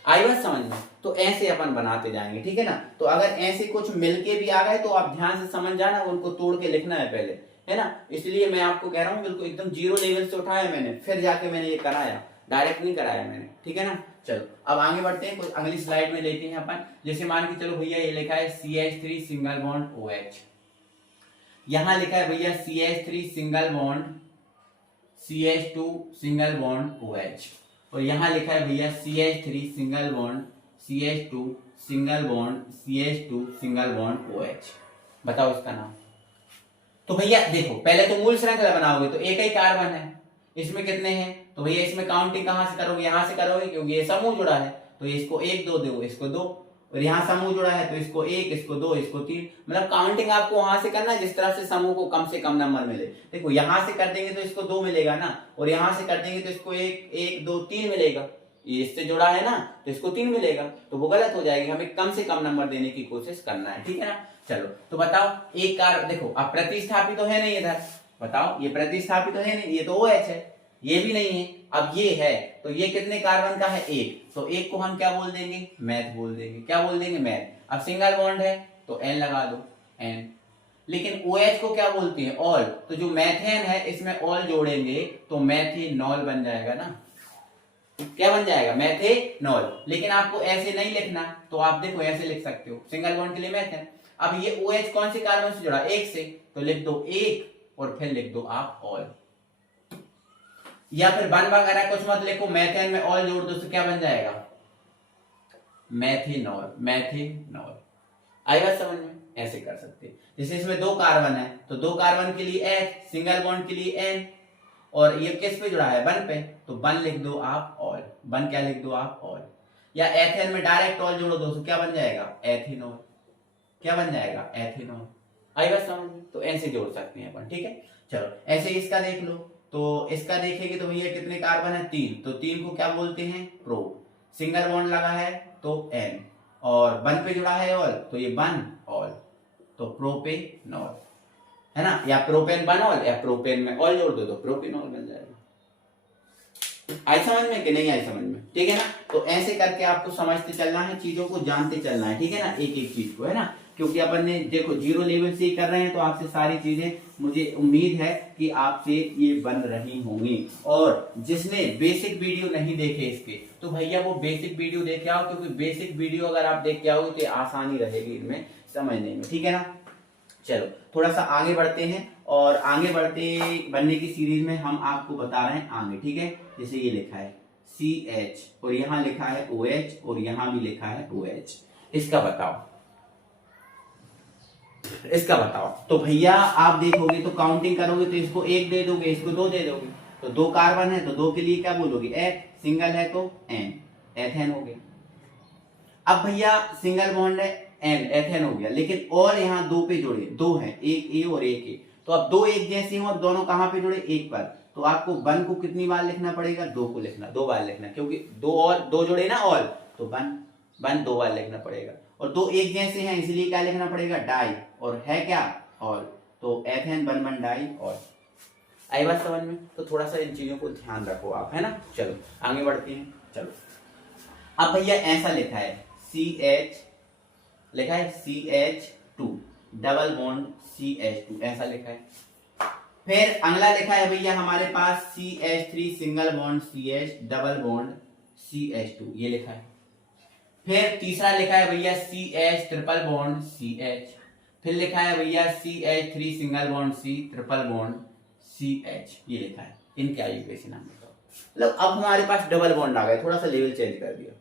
आई बात समझ में। तो ऐसे अपन बनाते जाएंगे, ठीक है ना। तो अगर ऐसे कुछ मिलके भी आ गए तो आप ध्यान से समझ जाना, उनको तोड़ के लिखना है पहले, है ना। इसलिए मैं आपको कह रहा हूँ बिल्कुल एकदम 0 लेवल से उठाया मैंने, फिर जाके मैंने ये कराया, डायरेक्ट नहीं कराया मैंने, ठीक है ना। चलो अब आगे बढ़ते हैं, कुछ अगली स्लाइड में लेते हैं अपन। जैसे मान के चलो भैया ये लिखा है CH3 सिंगल बॉन्ड OH, यहां लिखा है भैया CH3 single bond CH2 single bond OH, और यहां लिखा है भैया CH3 single bond CH2 single bond CH2 single bond OH। बताओ इसका नाम। तो भैया देखो पहले तो मूल श्रृंखला बनाओगे तो एक ही कार्बन है, इसमें कितने हैं, तो भैया इसमें काउंटिंग कहां से करोगे, यहां से करोगे, क्योंकि ये समूह जुड़ा है, तो इसको 1 2 दो, इसको 2, और यहाँ समूह जुड़ा है तो इसको 1, इसको 2, इसको 3, मतलब काउंटिंग आपको वहां से करना है जिस तरह से समूह को कम से कम नंबर मिले। देखो यहां से कर देंगे तो इसको 2 मिलेगा ना, और यहां से कर देंगे तो इसको 1 1 2 3 मिलेगा, ये इससे जुड़ा है ना तो इसको 3 मिलेगा, तो वो गलत हो जाएगी। हमें कम से कम नंबर देने की कोशिश करना है, ठीक है ना। चलो तो बताओ एक कार, देखो अब प्रतिस्थापित तो है नहीं इधर, बताओ ये प्रतिस्थापित तो है नहीं, ये तो OH है, ये भी नहीं है, अब ये है, तो ये कितने कार्बन का है, 1, तो 1 को हम क्या बोल देंगे, मैथ बोल देंगे, क्या बोल देंगे, मैथ। अब सिंगल बॉन्ड है तो N लगा दो, N। लेकिन OH को क्या बोलते हैं, ऑल, तो जो मैथेन है इसमें ऑल जोड़ेंगे तो मैथेनॉल बन जाएगा ना, क्या बन जाएगा, मेथेनॉल। लेकिन आपको ऐसे नहीं लिखना, तो आप देखो ऐसे लिख सकते हो, सिंगल बॉन्ड के लिए मेथेन। अब ये OH कौन से कार्बन से जुड़ा, एक से, तो लिख दो एक और फिर लिख दो आप ऑल, या फिर बन वगैरह कुछ मत लिखो, मेथेन में ऑल जोड़ दो तो क्या बन जाएगा, मेथेनॉल। मेथेनॉल आई बात समझ में, ऐसे कर सकते हैं। जैसे इसमें दो कार्बन है तो दो कार्बन के लिए H, सिंगल बॉन्ड के लिए N, और ये किस पे जुड़ा है, बन पे, तो बन लिख दो आप ऑल, बन क्या लिख दो आप ऑल, या एथेन में डायरेक्ट ऑल जोड़ो दोस्तों, क्या बन जाएगा, एथेनॉल। क्या बन जाएगा, एथेनॉल। आई बात समझ में, तो ऐसे जोड़ सकते हैं अपन, ठीक है। चलो ऐसे इसका देख लो, तो इसका देखेंगे तो भैया कितने कार्बन है, 3, तो 3 को क्या बोलते हैं, प्रो। सिंगल बॉन्ड लगा है तो N, और बन पे जुड़ा है ऑल, तो ये बन ऑल, तो प्रोपेनॉल, है ना, या प्रोपेन बनॉल, या प्रोपेन में ऑल जोड़ दो तो प्रोपेनॉल बन जाएगा। आई समझ में कि नहीं आई समझ में, ठीक है ना। तो ऐसे करके आपको समझते चलना है, चीजों को जानते चलना है, ठीक है ना, एक एक चीज को, है ना। क्योंकि अपन ने देखो 0 लेवल से ही कर रहे हैं, तो आपसे सारी चीजें मुझे उम्मीद है कि आपसे ये बन रही होंगी। और जिसने बेसिक वीडियो नहीं देखे इसके, तो भैया वो बेसिक वीडियो देख के आओ, क्योंकि बेसिक वीडियो अगर आप देख के आओगे तो आसानी रहेगी इनमें समझने में, ठीक है ना। चलो थोड़ा सा आगे बढ़ते हैं, और आगे बढ़ने की सीरीज में हम आपको बता रहे हैं आगे, ठीक है। जैसे ये लिखा है CH, और यहाँ लिखा है OH, और यहाँ भी लिखा है OH, इसका बताओ, इसका बताओ। तो भैया आप देखोगे तो काउंटिंग करोगे तो इसको 1 दे दोगे, इसको 2 दे दोगे, तो 2 कार्बन है तो 2 के लिए क्या बोलोगे, H, सिंगल है तो N, एथेन हो गया। अब भैया सिंगल बॉन्ड है N, एथेन हो गया, लेकिन और यहाँ 2 पे जुड़े, 2 है, एक A और एक A, तो अब 2 एक जैसे हो और दोनों कहां पे जुड़े, एक पर, तो आपको बन को कितनी बार लिखना पड़ेगा, 2 को लिखना, 2 बार लिखना, क्योंकि 2 और 2 जुड़े ना ऑल, तो बन 2 बार लिखना पड़ेगा, और 2 एक जैसे हैं इसलिए क्या लिखना पड़ेगा, डाई, और है क्या ऑल, तो एथेन बन डाई ऑल। आई बात समझ में, तो थोड़ा सा इन चीजों को ध्यान रखो आप, है ना। चलो आगे बढ़ते हैं। चलो अब भैया ऐसा लिखा है CH, लिखा है CH2 डबल बॉन्ड CH2, ऐसा लिखा है। फिर अगला लिखा है भैया हमारे पास CH3 single bond CH double bond CH2, ये लिखा है। फिर तीसरा लिखा है भैया CH ट्रिपल बॉन्ड CH, फिर लिखा है भैया CH3 single bond C triple bond CH, ये लिखा है। इनके IUPAC नाम बताओ। मतलब अब हमारे पास डबल बॉन्ड आ गया, थोड़ा सा लेवल चेंज कर दिया,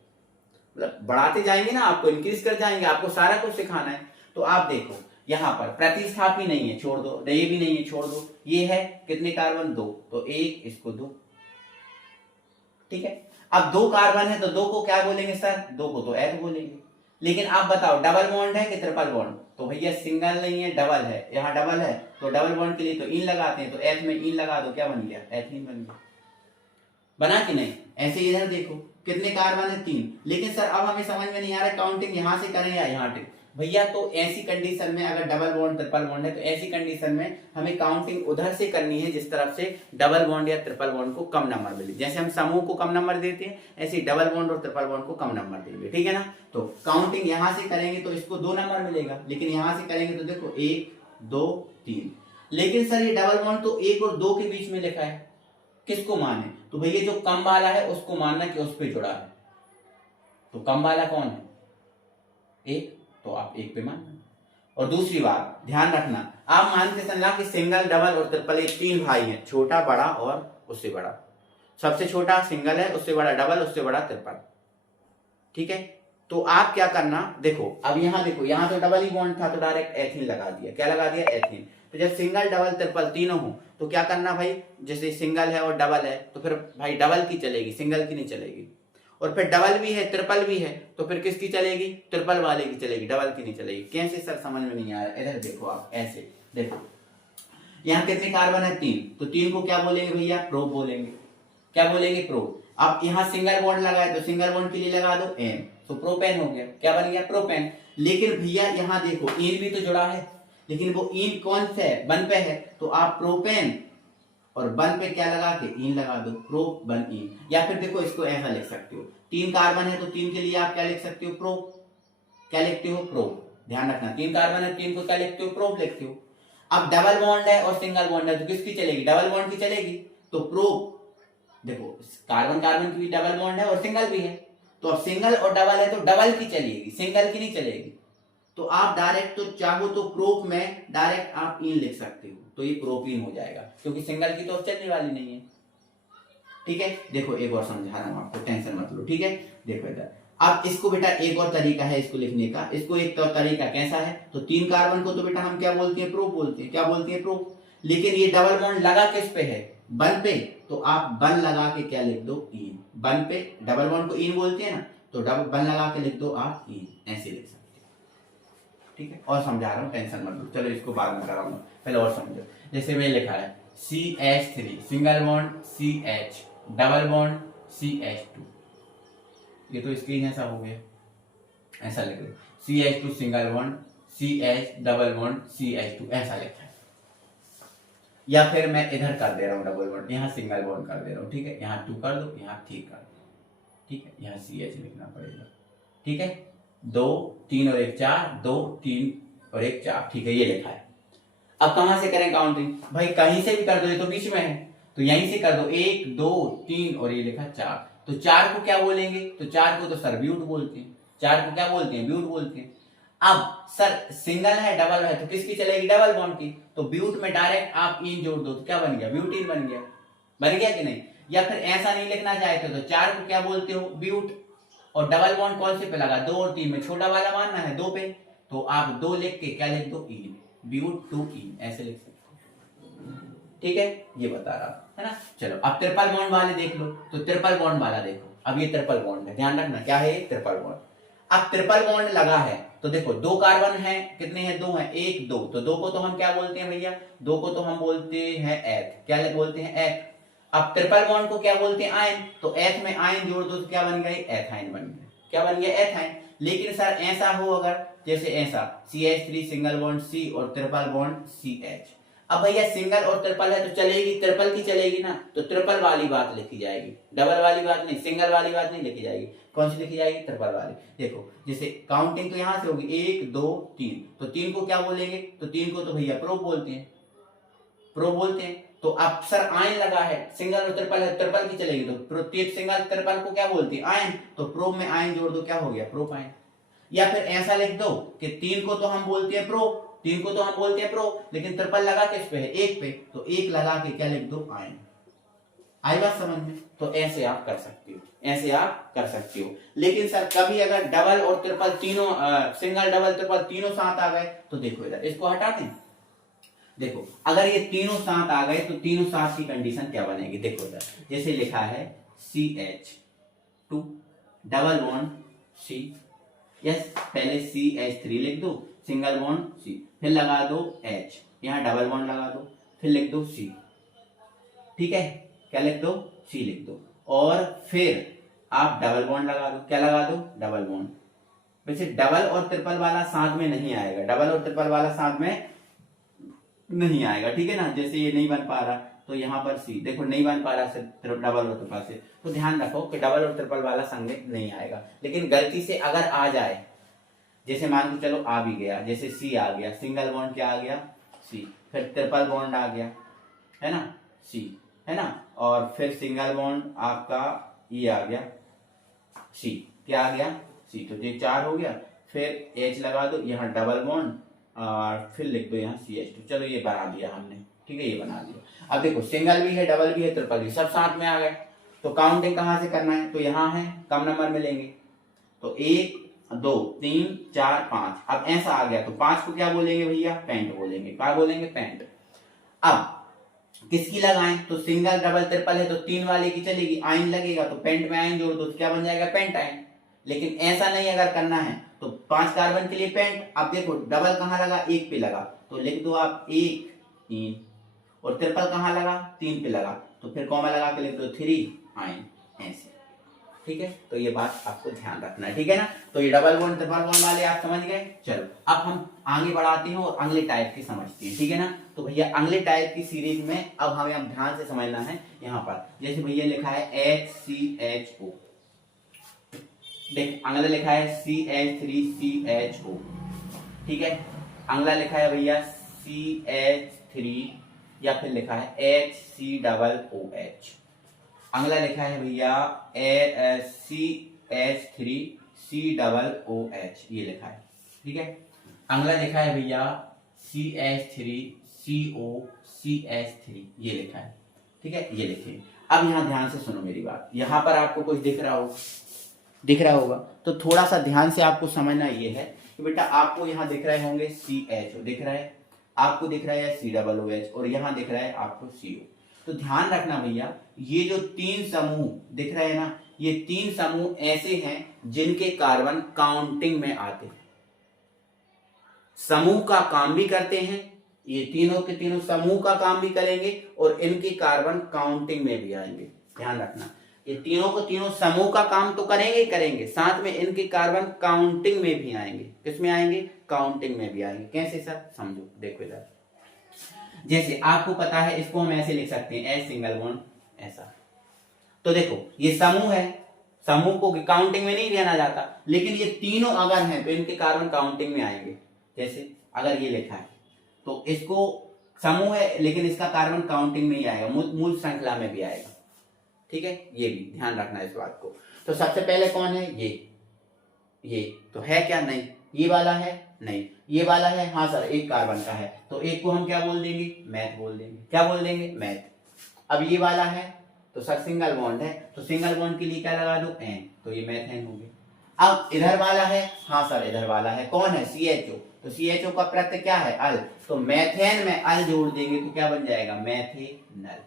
मतलब बढ़ाते जाएंगे ना, आपको इंक्रीज कर जाएंगे, आपको सारा कुछ सिखाना है। तो आप देखो यहाँ पर प्रतिस्थापी नहीं है, छोड़ दो, ये भी नहीं है, छोड़ दो, ये है कितने कार्बन, 2, तो 1, इसको 2, ठीक है। अब 2 कार्बन है तो 2 को क्या बोलेंगे सर, 2 को तो एथ बोलेंगे। लेकिन आप बताओ डबल बॉन्ड है कि ट्रिपल बॉन्ड, तो भैया सिंगल नहीं है, डबल है, यहाँ डबल है, तो डबल बॉन्ड के लिए तो इन लगाते हैं, तो एथ में इन लगा दो, क्या बन गया, एथीन बन गया। बना कि नहीं। ऐसे इधर देखो कितने कार्बन है, 3, लेकिन सर अब हमें समझ में नहीं आ रहा काउंटिंग यहां से करें या यहाँ से। भैया तो ऐसी कंडीशन में अगर डबल बॉन्ड ट्रिपल बॉन्ड है, तो ऐसी कंडीशन में हमें काउंटिंग उधर से करनी है जिस तरफ से डबल बॉन्ड या ट्रिपल बॉन्ड को कम नंबर मिले। जैसे हम समूह को कम नंबर देते हैं, ऐसे डबल बॉन्ड और ट्रिपल बॉन्ड को कम नंबर देंगे, ठीक है ना। तो काउंटिंग यहां से करेंगे तो इसको 2 नंबर मिलेगा, लेकिन यहां से करेंगे तो देखो 1 2 3। लेकिन सर ये डबल बॉन्ड तो 1 और 2 के बीच में लिखा है, किसको माने, तो भैया जो कम वाला है उसको मानना कि उस पे जुड़ा है। तो कम वाला कौन है, 1, तो आप 1 पे मानना। और दूसरी बात ध्यान रखना, आप मानते चलना कि सिंगल डबल और ट्रिपल ये 3 भाई हैं, छोटा बड़ा और उससे बड़ा। सबसे छोटा सिंगल है, उससे बड़ा डबल, उससे बड़ा ट्रिपल, ठीक है। तो आप क्या करना, देखो अब यहाँ देखो, यहाँ तो डबल ही बॉन्ड था तो डायरेक्ट एथीन लगा दिया, क्या लगा दिया, एथीन। तो जब सिंगल डबल ट्रिपल तीनों हो तो क्या करना भाई, जैसे सिंगल है और डबल है तो फिर भाई डबल की चलेगी, सिंगल की नहीं चलेगी। और फिर डबल भी है ट्रिपल भी है तो फिर किसकी चलेगी, ट्रिपल वाले की चलेगी, डबल की नहीं चलेगी। कैसे सर समझ में नहीं आ रहा, इधर देखो आप, ऐसे देखो यहाँ कितने कार्बन है, 3, तो 3 को क्या बोलेंगे भैया, प्रो बोलेंगे, क्या बोलेंगे, प्रो। अब यहाँ सिंगल बॉन्ड लगा है तो सिंगल बॉन्ड के लिए लगा दो N, तो प्रोपेन हो गया, क्या बन गया, प्रोपेन। लेकिन भैया यहाँ देखो इन भी तो जुड़ा है, लेकिन वो इन कौन से है, बन पे है, तो आप प्रोपेन और बन पे क्या लगा के इन लगा दो, प्रो बन इन। या फिर देखो इसको ऐसा लिख सकते हो, 3 कार्बन है तो 3 के लिए आप क्या लिख सकते हो, प्रो, क्या लिखते हो, प्रो। ध्यान रखना 3 कार्बन है, 3 को क्या लिखते हो, प्रो लिखते हो। अब डबल बॉन्ड है और सिंगल बॉन्ड है तो किसकी चलेगी, डबल बॉन्ड की चलेगी, तो प्रो देखो कार्बन कार्बन की भी डबल बॉन्ड है और सिंगल भी है, तो अब सिंगल और डबल है तो डबल की चलेगी, सिंगल की नहीं चलेगी। तो आप डायरेक्ट तो चाहो तो प्रोप में डायरेक्ट आप इन लिख सकते हो, तो ये प्रोपीन हो जाएगा, क्योंकि सिंगल की तो चलने वाली नहीं है। ठीक है, देखो एक और समझा रहा हूं आपको, टेंशन मत लो। ठीक है, देखो इधर, अब इसको बेटा एक और तरीका है इसको लिखने का। इसको एक तो तरीका कैसा है, तो 3 कार्बन को तो बेटा हम क्या बोलते हैं, प्रोप बोलते हैं। क्या बोलते हैं, प्रोप। लेकिन ये डबल बॉन्ड लगा किस पे है, बन पे, तो आप बन लगा के क्या लिख दो, इन। बन पे डबल बॉन्ड को इन बोलते हैं ना, तो डबल बन लगा के लिख दो आप इन, ऐसे लिख सकते हो। ठीक है, और समझा रहा हूँ, टेंशन मत लो। चलो इसको बाद में कराऊंगा, पहले और समझो। जैसे मैं लिखा है CH3 single bond CH double bond CH2, ये तो स्क्रीन ऐसा हो गया, ऐसा लिख दो CH2 single bond CH double bond CH2, ऐसा लिखा है। या फिर मैं इधर कर दे रहा हूँ डबल बॉन्ड, यहाँ सिंगल बॉन्ड कर दे रहा हूँ। ठीक है, यहाँ 2 कर दो, यहाँ 3 कर दो। ठीक है, यहाँ CH लिखना पड़ेगा। ठीक है, 2 3 और 1 4, 2 3 और 1 4। ठीक है, ये लिखा है। अब कहां से करें काउंटिंग, भाई कहीं से भी कर दो, ये तो बीच में है, तो यहीं से कर दो, 1 2 3 और ये लिखा 4। तो 4 को क्या बोलेंगे, तो 4 को तो सर ब्यूट बोलते हैं, 4 को क्या बोलते हैं, ब्यूट बोलते हैं। अब सर सिंगल है डबल है तो किसकी चलेगी, डबल बॉन्ड की, तो ब्यूट में डायरेक्ट आप इन जोड़ दो तो क्या बन गया, ब्यूटीन बन गया। बन गया कि नहीं। या फिर ऐसा नहीं लिखना चाहते तो 4 को क्या बोलते हो, ब्यूट, और डबल बॉन्ड कौन से पे लगा, 2 और 3 में छोटा वाला मानना है 2 पे, तो आप 2 लिख के क्या लिख दो, इन, ब्यूट 2 इन, ऐसे लिख सकते हो। ठीक है, ये बता रहा है ना। चलो अब ट्रिपल बॉन्ड वाले देख लो, तो ट्रिपल बॉन्ड वाला देखो, अब ये ट्रिपल बॉन्ड है, ध्यान रखना क्या है ये, ट्रिपल बॉन्ड। अब ट्रिपल बॉन्ड लगा है तो देखो 2 कार्बन है, कितने हैं, 2 हैं, 1 2, तो 2 को तो हम क्या बोलते हैं भैया, 2 को तो हम बोलते हैं एथ, क्या बोलते हैं, एथ। अब ट्रिपल बॉन्ड को क्या बोलते हैं, आयन, तो एथ में आयन जोड़ दो तो क्या बन गए, एथाइन बन गया। क्या बन गया, एथाइन। लेकिन सर ऐसा हो अगर, जैसे ऐसा CH3 सिंगल बॉन्ड C और ट्रिपल बॉन्ड CH। अब भैया सिंगल और ट्रिपल है तो चलेगी, ट्रिपल की चलेगी ना, तो ट्रिपल वाली बात लिखी जाएगी, डबल वाली बात नहीं, सिंगल वाली बात नहीं लिखी जाएगी। कौन सी लिखी जाएगी, ट्रिपल वाली। देखो जैसे काउंटिंग तो यहां से होगी 1 2 3, तो 3 को क्या बोलेंगे, तो 3 को तो भैया प्रोप बोलते हैं, प्रो बोलते हैं। तो अब सर आयन लगा है, सिंगल और ट्रिपल है, ट्रिपल की चलेगी, तो प्रत्येक सिंगल ट्रिपल को क्या बोलते हैं, आयन, तो प्रोप में आयन जोड़ दो, क्या हो गया, प्रोप आयन। या फिर ऐसा लिख दो कि 3 को तो हम बोलते हैं प्रो, 3 को तो हम बोलते हैं प्रो, लेकिन ट्रिपल लगा किस पे है, 1 पे, तो 1 लगा के क्या लिख दो, आयन। आई बात समझ में। तो ऐसे आप कर सकते हो, ऐसे आप कर सकते हो। लेकिन सर कभी अगर डबल और ट्रिपल तीनों, सिंगल डबल ट्रिपल तीनों साथ आ गए, तो देखो इधर इसको हटाते हैं। देखो अगर ये तीनों साथ आ गए तो तीनों साथ की कंडीशन क्या बनेगी, देखो इधर जैसे लिखा है CH2 double bond C, yes, पहले CH3 लिख दो, सिंगल बॉन्ड C, फिर लगा दो H, यहां डबल बॉन्ड लगा दो, फिर लिख दो C। ठीक है, क्या लिख दो, C लिख दो, और फिर आप डबल बॉन्ड लगा दो, क्या लगा दो, डबल बॉन्ड। वैसे डबल और ट्रिपल वाला साथ में नहीं आएगा, डबल और ट्रिपल वाला साथ में नहीं आएगा। ठीक है ना, जैसे ये नहीं बन पा रहा तो यहाँ पर C, देखो नहीं बन पा रहा सिर्फ डबल और ट्रिपल से, तो ध्यान रखो कि डबल और ट्रिपल वाला संग में नहीं आएगा। लेकिन गलती से अगर आ जाए, जैसे मान के चलो आ भी गया, जैसे C आ गया, सिंगल बॉन्ड क्या आ गया, C, फिर ट्रिपल बॉन्ड आ गया, है ना, C, है ना, और फिर सिंगल बॉन्ड आपका ये आ गया C, क्या आ गया, C, तो ये 4 हो गया, फिर H लगा दो, यहाँ डबल बॉन्ड, और फिर लिख दो यहाँ CH2। चलो ये बना दिया हमने, ठीक है, ये बना दिया। अब देखो सिंगल भी है, डबल भी है, ट्रिपल भी, सब साथ में आ गए, तो काउंटिंग कहां से करना है, तो यहाँ है, कम नंबर मिलेंगे, तो 1 2 3 4 5। अब ऐसा आ गया तो 5 को क्या बोलेंगे भैया, पेंट बोलेंगे, क्या बोलेंगे, पेंट। अब किसकी लगाएं, तो सिंगल डबल ट्रिपल है तो 3 वाले की चलेगी, आयन लगेगा तो पेंट में आयन जोड़ दो तो क्या बन जाएगा, पेंट आयन। लेकिन ऐसा नहीं अगर करना है तो 5 कार्बन के लिए पेंट। अब देखो डबल कहां लगा, 1 पे लगा, तो लिख दो आप 1 इन, और ट्रिपल कहां लगा, 3 पे लगा, तो फिर कॉमा लगा के लिख दो 3 आयन, ऐसे। ठीक है, तो ये बात आपको ध्यान रखना है, ठीक है ना। तो ये डबल बॉन्ड ट्रिपल बॉन्ड वाले आप समझ गए। चलो अब हम आगे बढ़ाते हैं और अगले टाइप की समझते हैं, ठीक है ना। तो भैया अगले टाइप की सीरीज में अब हमें अब ध्यान से समझना है। यहाँ पर जैसे भैया लिखा है HCHO, देख अगला लिखा है CH3CHO, ठीक है। अगला लिखा है भैया CH3, या फिर लिखा है HCOOH, अगला लिखा है भैया CH3COOH, ये लिखा है, ठीक है। अगला लिखा है भैया CH3COCH3, ये लिखा है, ठीक है, ये लिखिए। अब यहाँ ध्यान से सुनो मेरी बात, यहाँ पर आपको कुछ दिख रहा होगा, तो थोड़ा सा ध्यान से आपको समझना ये है कि बेटा आपको यहाँ दिख रहे होंगे CH दिख रहा है, आपको दिख रहा है COOH, और यहाँ दिख रहा है आपको CO। तो ध्यान रखना भैया, ये जो 3 समूह दिख रहे हैं ना, ये 3 समूह ऐसे हैं जिनके कार्बन काउंटिंग में आते हैं, समूह का काम भी करते हैं, ये तीनों के तीनों समूह का काम भी करेंगे और इनके कार्बन काउंटिंग में भी आएंगे। ध्यान रखना, ये तीनों को तीनों समूह का काम तो करेंगे, साथ में इनके कार्बन काउंटिंग में भी आएंगे। किसमें आएंगे? काउंटिंग में भी आएंगे। कैसे सर? समझो, देखो इधर, जैसे आपको पता है, इसको हम ऐसे लिख सकते हैं, एस सिंगल बॉन्ड ऐसा। तो देखो ये समूह है, समूह को काउंटिंग में नहीं लेना जाता, लेकिन ये तीनों अगर हैं तो इनके कार्बन काउंटिंग में आएंगे। जैसे अगर ये लिखा है तो इसको समूह है लेकिन इसका कार्बन काउंटिंग में ही आएगा, मूल श्रृंखला में भी आएगा, ठीक है। ये भी ध्यान रखना इस बात को। तो सबसे पहले कौन है? ये तो है क्या? नहीं। ये वाला है? नहीं। ये वाला है? हाँ सर, एक कार्बन का है, तो एक को हम क्या बोल देंगे? मैथ बोल देंगे। क्या बोल देंगे? मैथ। अब ये वाला है तो सर सिंगल बॉन्ड है, तो सिंगल बॉन्ड के लिए क्या लगा दो? एन, तो ये मैथेन हो गया। अब इधर वाला है? हाँ सर, इधर वाला है, कौन है? CHO, तो CHO का प्रत्यय क्या है? अल, तो मैथेन में अल जोड़ देंगे तो क्या बन जाएगा? मैथेनल।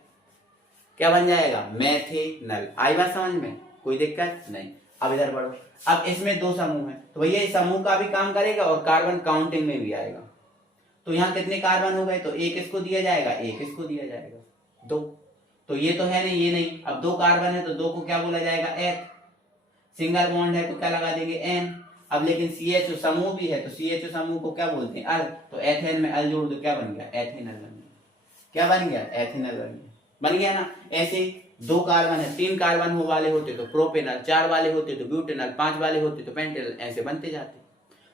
क्या बन जाएगा? मैथेनल। आई बात समझ में? कोई दिक्कत नहीं। अब इधर बढ़ो, अब इसमें 2 समूह है, तो भैया इस समूह का भी काम करेगा और कार्बन काउंटिंग में भी आएगा। तो यहाँ कितने कार्बन हो गए? तो एक इसको दिया जाएगा, एक इसको दिया जाएगा, 2। तो ये तो है नहीं, ये नहीं। अब 2 कार्बन है तो 2 को क्या बोला जाएगा? एथ। सिंगल बॉन्ड है तो क्या लगा देंगे? एन। अब लेकिन CHO समूह भी है तो CHO समूह को क्या बोलते हैं? अल। तो एथेन में अल जोड़ दो, क्या बन गया? एथेनल बन गया। क्या बन गया? एथेनल बन गया ना। ऐसे 2 कार्बन है, 3 कार्बन हो वाले होते तो प्रोपेनल, 4 वाले होते तो ब्यूटेनल, 5 वाले होते तो पेंटेनल, ऐसे बनते जाते।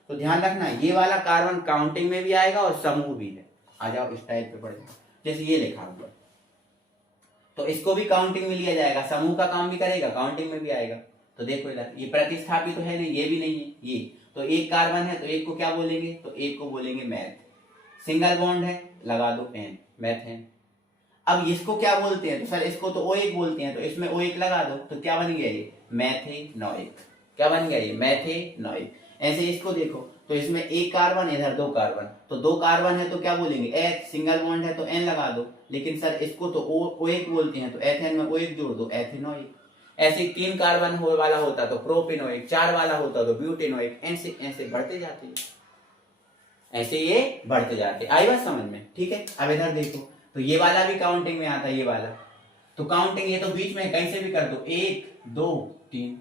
तो ध्यान रखना, ये वाला कार्बन काउंटिंग में भी आएगा और समूह भी है। आ जाओ इस टाइप पे पढ़ जाओ। जैसे ये लिखा हुआ तो इसको भी काउंटिंग में लिया जाएगा, समूह का काम भी करेगा, काउंटिंग में भी आएगा। तो देखो इधर, ये प्रतिस्थापित तो है नहीं, ये भी नहीं है, ये तो एक कार्बन है तो एक को क्या बोलेंगे? तो एक को बोलेंगे मैथ। सिंगल बॉन्ड है, लगा दो एन, मैथेन। अब इसको क्या बोलते हैं? तो सर इसको तो O1 बोलते हैं, तो इसमें O1 लगा दो तो क्या बन गया? ये मैथेनोइक। क्या बन गया? ये मैथेनोइक। ऐसे इसको देखो तो इसमें एक कार्बन, इधर 2 कार्बन, तो 2 कार्बन है तो क्या बोलेंगे? एथ। सिंगल बॉन्ड है तो एन लगा दो, लेकिन सर इसको तो O1 बोलते हैं, तो एथेन में O1 जोड़ दो, एथेनोइक। ऐसे 3 कार्बन हो वाला होता तो प्रोपेनोइक, 4 वाला होता तो ब्यूटेनोइक, ऐसे ऐसे बढ़ते जाते, ऐसे ये बढ़ते जाते। आई बात समझ में? ठीक है। अब इधर देखो तो ये वाला भी काउंटिंग में आता है, ये वाला तो काउंटिंग, ये तो बीच में कहीं से भी कर दो, 1 2 3,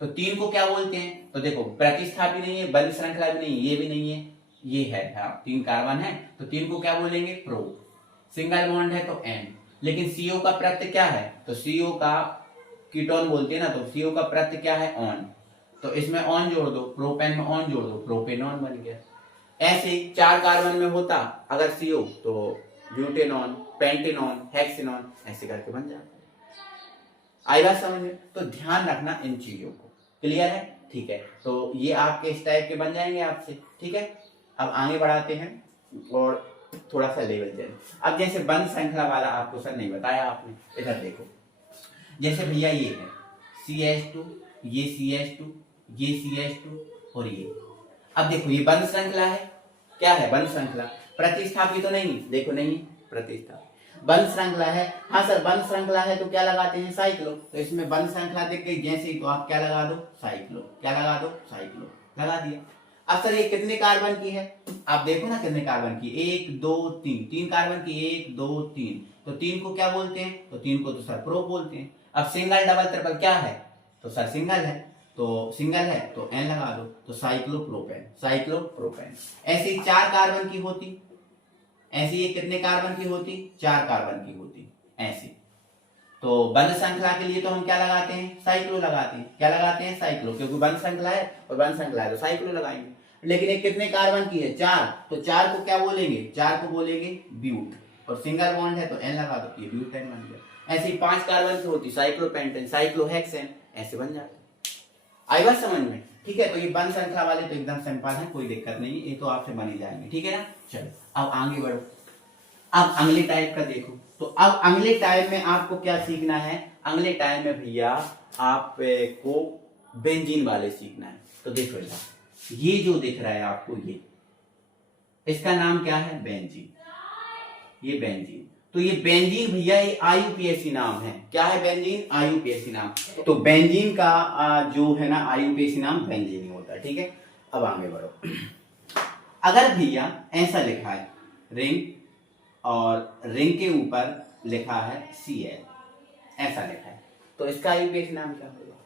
तो 3 को क्या बोलते हैं? तो देखो प्रतिस्थापी नहीं है, बंद श्रृंखला भी नहीं है, ये भी नहीं है, ये है। हाँ, 3 कार्बन है तो 3 को क्या बोलेंगे? प्रो। सिंगल बॉन्ड है तो एन, लेकिन CO का प्रत्यय क्या है? तो CO का कीटोन बोलते हैं ना, तो CO का प्रत्यय क्या है? ऑन। तो इसमें ऑन जोड़ दो, प्रोपेन में ऑन जोड़ दो, प्रोपेनॉन बन गया। ऐसे 4 कार्बन में होता अगर CO तो ब्यूटेनॉन, पेंटेनॉन, हेक्सेनॉन, ऐसे करके बन जाता है। आई बात समझ में? तो ध्यान रखना इन चीजों को। क्लियर है? ठीक है। तो ये आपके इस टाइप के बन जाएंगे आपसे, ठीक है। अब आगे बढ़ाते हैं और थोड़ा सा लेवल चेंज। अब जैसे बंद श्रृंखला वाला आपको सर नहीं बताया आपने, इधर देखो, जैसे भैया ये है CH2, ये CH2, ये CH2 और ये। अब देखो ये बंद श्रृंखला है, क्या है? बंद श्रृंखला। प्रतिस्थापित तो नहीं, देखो नहीं प्रतिस्थापित, बंद श्रृंखला है। हाँ सर, बंद श्रृंखला है तो क्या लगाते हैं? साइक्लो। तो इसमें बंद श्रृंखला देख के जैसे ही तो आप क्या लगा दो? साइक्लो। क्या लगा दो? साइक्लो लगा दिया। अब सर ये कितने कार्बन की है? आप देखो ना कितने कार्बन की, 1 2 3, 3 कार्बन की, 1 2 3, तो 3 को क्या बोलते हैं? तो 3 को तो सर प्रो बोलते हैं। अब सिंगल डबल ट्रिपल क्या है? तो सर सिंगल है, तो सिंगल है तो एन लगा दो, तो साइक्लोप्रोपेन, साइक्लोप्रोपेन। ऐसे 4 कार्बन की होती, ऐसे ये कितने कार्बन की होती? 4 कार्बन की होती ऐसे। तो बंद श्रृंखला के लिए तो हम क्या लगाते हैं? साइक्लो लगाते हैं। क्या लगाते हैं? साइक्लो, क्योंकि बंद श्रृंखला है और बंद श्रृंखला है तो साइक्लो लगाएंगे। लेकिन ये कितने कार्बन की है? 4, तो 4 को क्या बोलेंगे? 4 को बोलेंगे ब्यूट, और सिंगल बॉन्ड है तो एन लगा दो, ये ब्यूटेन बन गया। ऐसे ही 5 कार्बन की होती साइक्लोपेंटेन, साइक्लोहेक्सेन, ऐसे बन जाते। आई बात समझ में? ठीक है, तो ये बन संख्या वाले तो एकदम सिंपल है, कोई दिक्कत नहीं है, ये तो आपसे बन ही जाएंगे। ठीक है ना? चलो अब आगे बढ़ो। अब अगले टाइप का देखो। तो अब अगले टाइप में आपको क्या सीखना है? अगले टाइप में भैया आपको बेंजीन वाले सीखना है। तो देखो ये जो दिख रहा है आपको, ये इसका नाम क्या है? बेंजीन। ये बेंजीन, तो ये बेंजीन भैया ये आईयूपीएसी नाम है। क्या है बेंजीन? आईयूपीएसी नाम। तो बेंजीन का जो है ना आईयूपीएसी नाम बेंजीन ही होता है। ठीक है, अब आगे बढ़ो। अगर भैया ऐसा लिखा है रिंग, और रिंग के ऊपर लिखा है Cl, ऐसा लिखा है, तो इसका आईयूपीएसी नाम क्या होगा?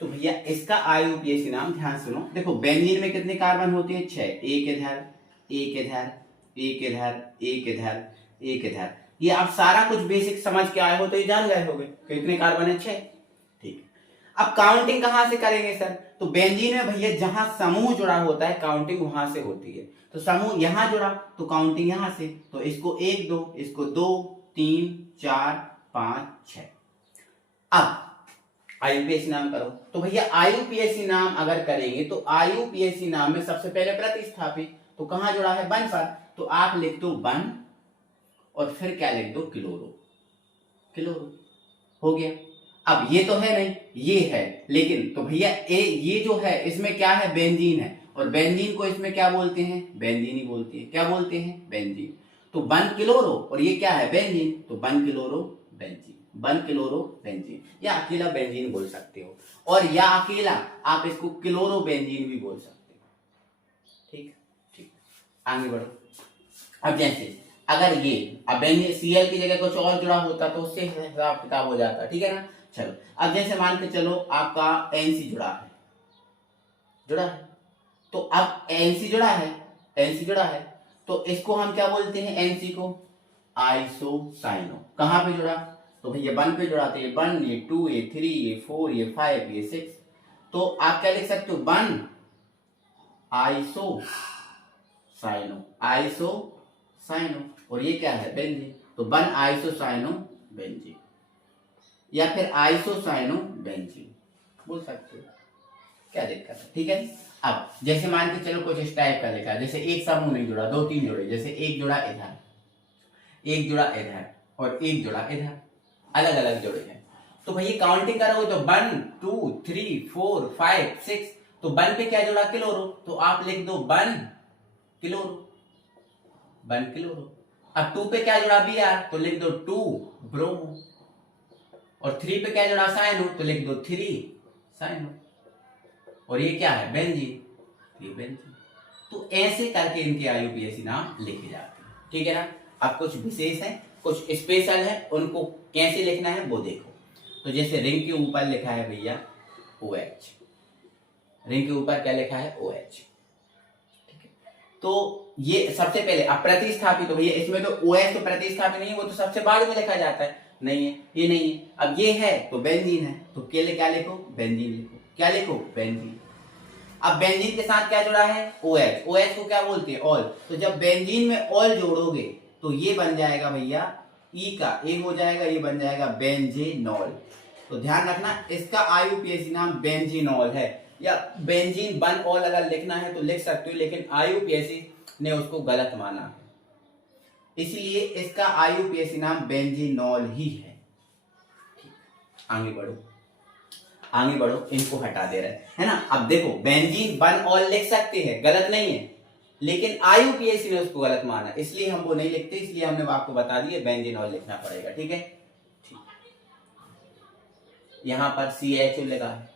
तो भैया इसका आईयूपीएसी नाम, ध्यान सुनो, देखो बेंजीन में कितने कार्बन होते हैं? 6। एक इधर, एक इधर, एक इधर, एक इधर, एक इधर। ये आप सारा कुछ बेसिक समझ के आए हो तो ये जान गए होगे कितने कार्बन है? 6। ठीक, अब काउंटिंग कहां से करेंगे सर? तो बेंजीन में भैया जहां समूह जुड़ा होता है काउंटिंग वहां से होती है। तो समूह यहां जुड़ा तो काउंटिंग यहां से, तो इसको 1 2, इसको 2 3 4 5 6। अब आईयूपीएसी नाम करो। तो भैया आईयूपीएसी नाम अगर करेंगे तो आईयूपीएसी नाम में सबसे पहले प्रतिस्थापित, तो कहां जुड़ा है? बन पर। तो आप लिख दो बन और फिर क्या लिख दो? क्लोरो। क्लोरो हो गया। अब ये तो है नहीं, ये है, लेकिन तो भैया ये जो है इसमें क्या है? बेंजीन है, और बेंजीन को इसमें क्या बोलते हैं? बेंजीन ही बोलते हैं। क्या बोलते हैं? बेंजीन। तो बन क्लोरो, और ये क्या है? बेंजीन, तो बन क्लोरो बेंजीन, बन क्लोरो बेंजीन, या अकेला बेंजीन बोल सकते हो, और या अकेला आप इसको क्लोरो बेंजीन भी बोल सकते हो। ठीक ठीक, आगे बढ़ो। अब जैसे अगर ये अब बेंजीन Cl की जगह कुछ और जुड़ा होता तो उससे हिसाब किताब हो जाता। ठीक है ना? चलो अब जैसे मान के चलो आपका NC जुड़ा है, जुड़ा है, तो अब NC जुड़ा है, NC जुड़ा है, तो इसको हम क्या बोलते हैं? NC को आइसोसाइनो। कहां पे जुड़ा? तो भैया 1 पे जुड़ा, तो ये 1, ये 2, ये 3, ये 4, ये 5, ये 6। तो आप क्या लिख सकते हो? 1 आइसोसाइनो, आइसोसाइनो, और ये क्या है? बेंजीन, तो 1 आइसोसाइनो बेंजीन, या फिर आइसोसाइनो बेंजीन बोल सकते हो, क्या दिक्कत है? ठीक है। अब जैसे मान के चलो कुछ इस टाइप का लिखा है, जैसे एक समूह नहीं जुड़ा, 2 3 जुड़े, जैसे एक जुड़ा इधर, एक जुड़ा इधर, और एक जुड़ा इधर, अलग अलग जुड़े हैं। तो भैया काउंटिंग करोगे तो 1 2 3 4 5 6, तो 1 पे क्या जुड़ा? क्लोरो, तो आप लिख दो 1 क्लोरो, 1 क्लोरो। अब 2 पे क्या जुड़ा? Br, तो लिख दो 2 ब्रोमो, और 3 पे क्या जुड़ा? साइनो, तो लिख दो 3 साइनो, और ये क्या है? बेंजीन, ये बेंजीन। तो ऐसे करके इनके आईयूपीएसी नाम लिखे जाते हैं। ठीक है ना? अब कुछ विशेष है, कुछ स्पेशल है, उनको कैसे लिखना है वो देखो। तो जैसे रिंग के ऊपर लिखा है भैया OH, रिंग के ऊपर क्या लिखा है? OH। ठीक है, तो ये सबसे पहले अब प्रतिस्थापित, तो भैया इसमें तो OH तो प्रतिस्थापित नहीं है, वो तो सबसे बाद में लिखा जाता है। नहीं है, ये नहीं है। अब ये है तो बेंजीन है, तो केले क्या लिखो? बेंजीन लिखो। क्या लिखो? बेंजीन। अब बेंजीन के साथ क्या जुड़ा है? OH। OH को क्या बोलते हैं? ऑल। तो जब बेंजीन में ऑल जोड़ोगे तो ये बन जाएगा भैया ई का ए हो जाएगा, ये बन जाएगा बेंजीनॉल। तो ध्यान रखना इसका आईयूपीएसी नाम बेंजीनॉल है, या बेंजीन बन ऑल अगर लिखना है तो लिख सकते हो, लेकिन आईयूपीएसी ने उसको गलत माना है, इसलिए इसका आईयूपीएसी नाम बेंजीनॉल ही है। आगे बढ़ो, आगे बढ़ो, इनको हटा दे रहे है ना। अब देखो बेंजीन बन ऑल लिख सकते हैं, गलत नहीं है, लेकिन आईयूपीएसी ने उसको गलत माना, इसलिए हम वो नहीं लिखते, इसलिए हमने आपको बता दिया बेंजीनॉल लिखना पड़ेगा। ठीक है, ठीक। यहां पर CHO लगा है,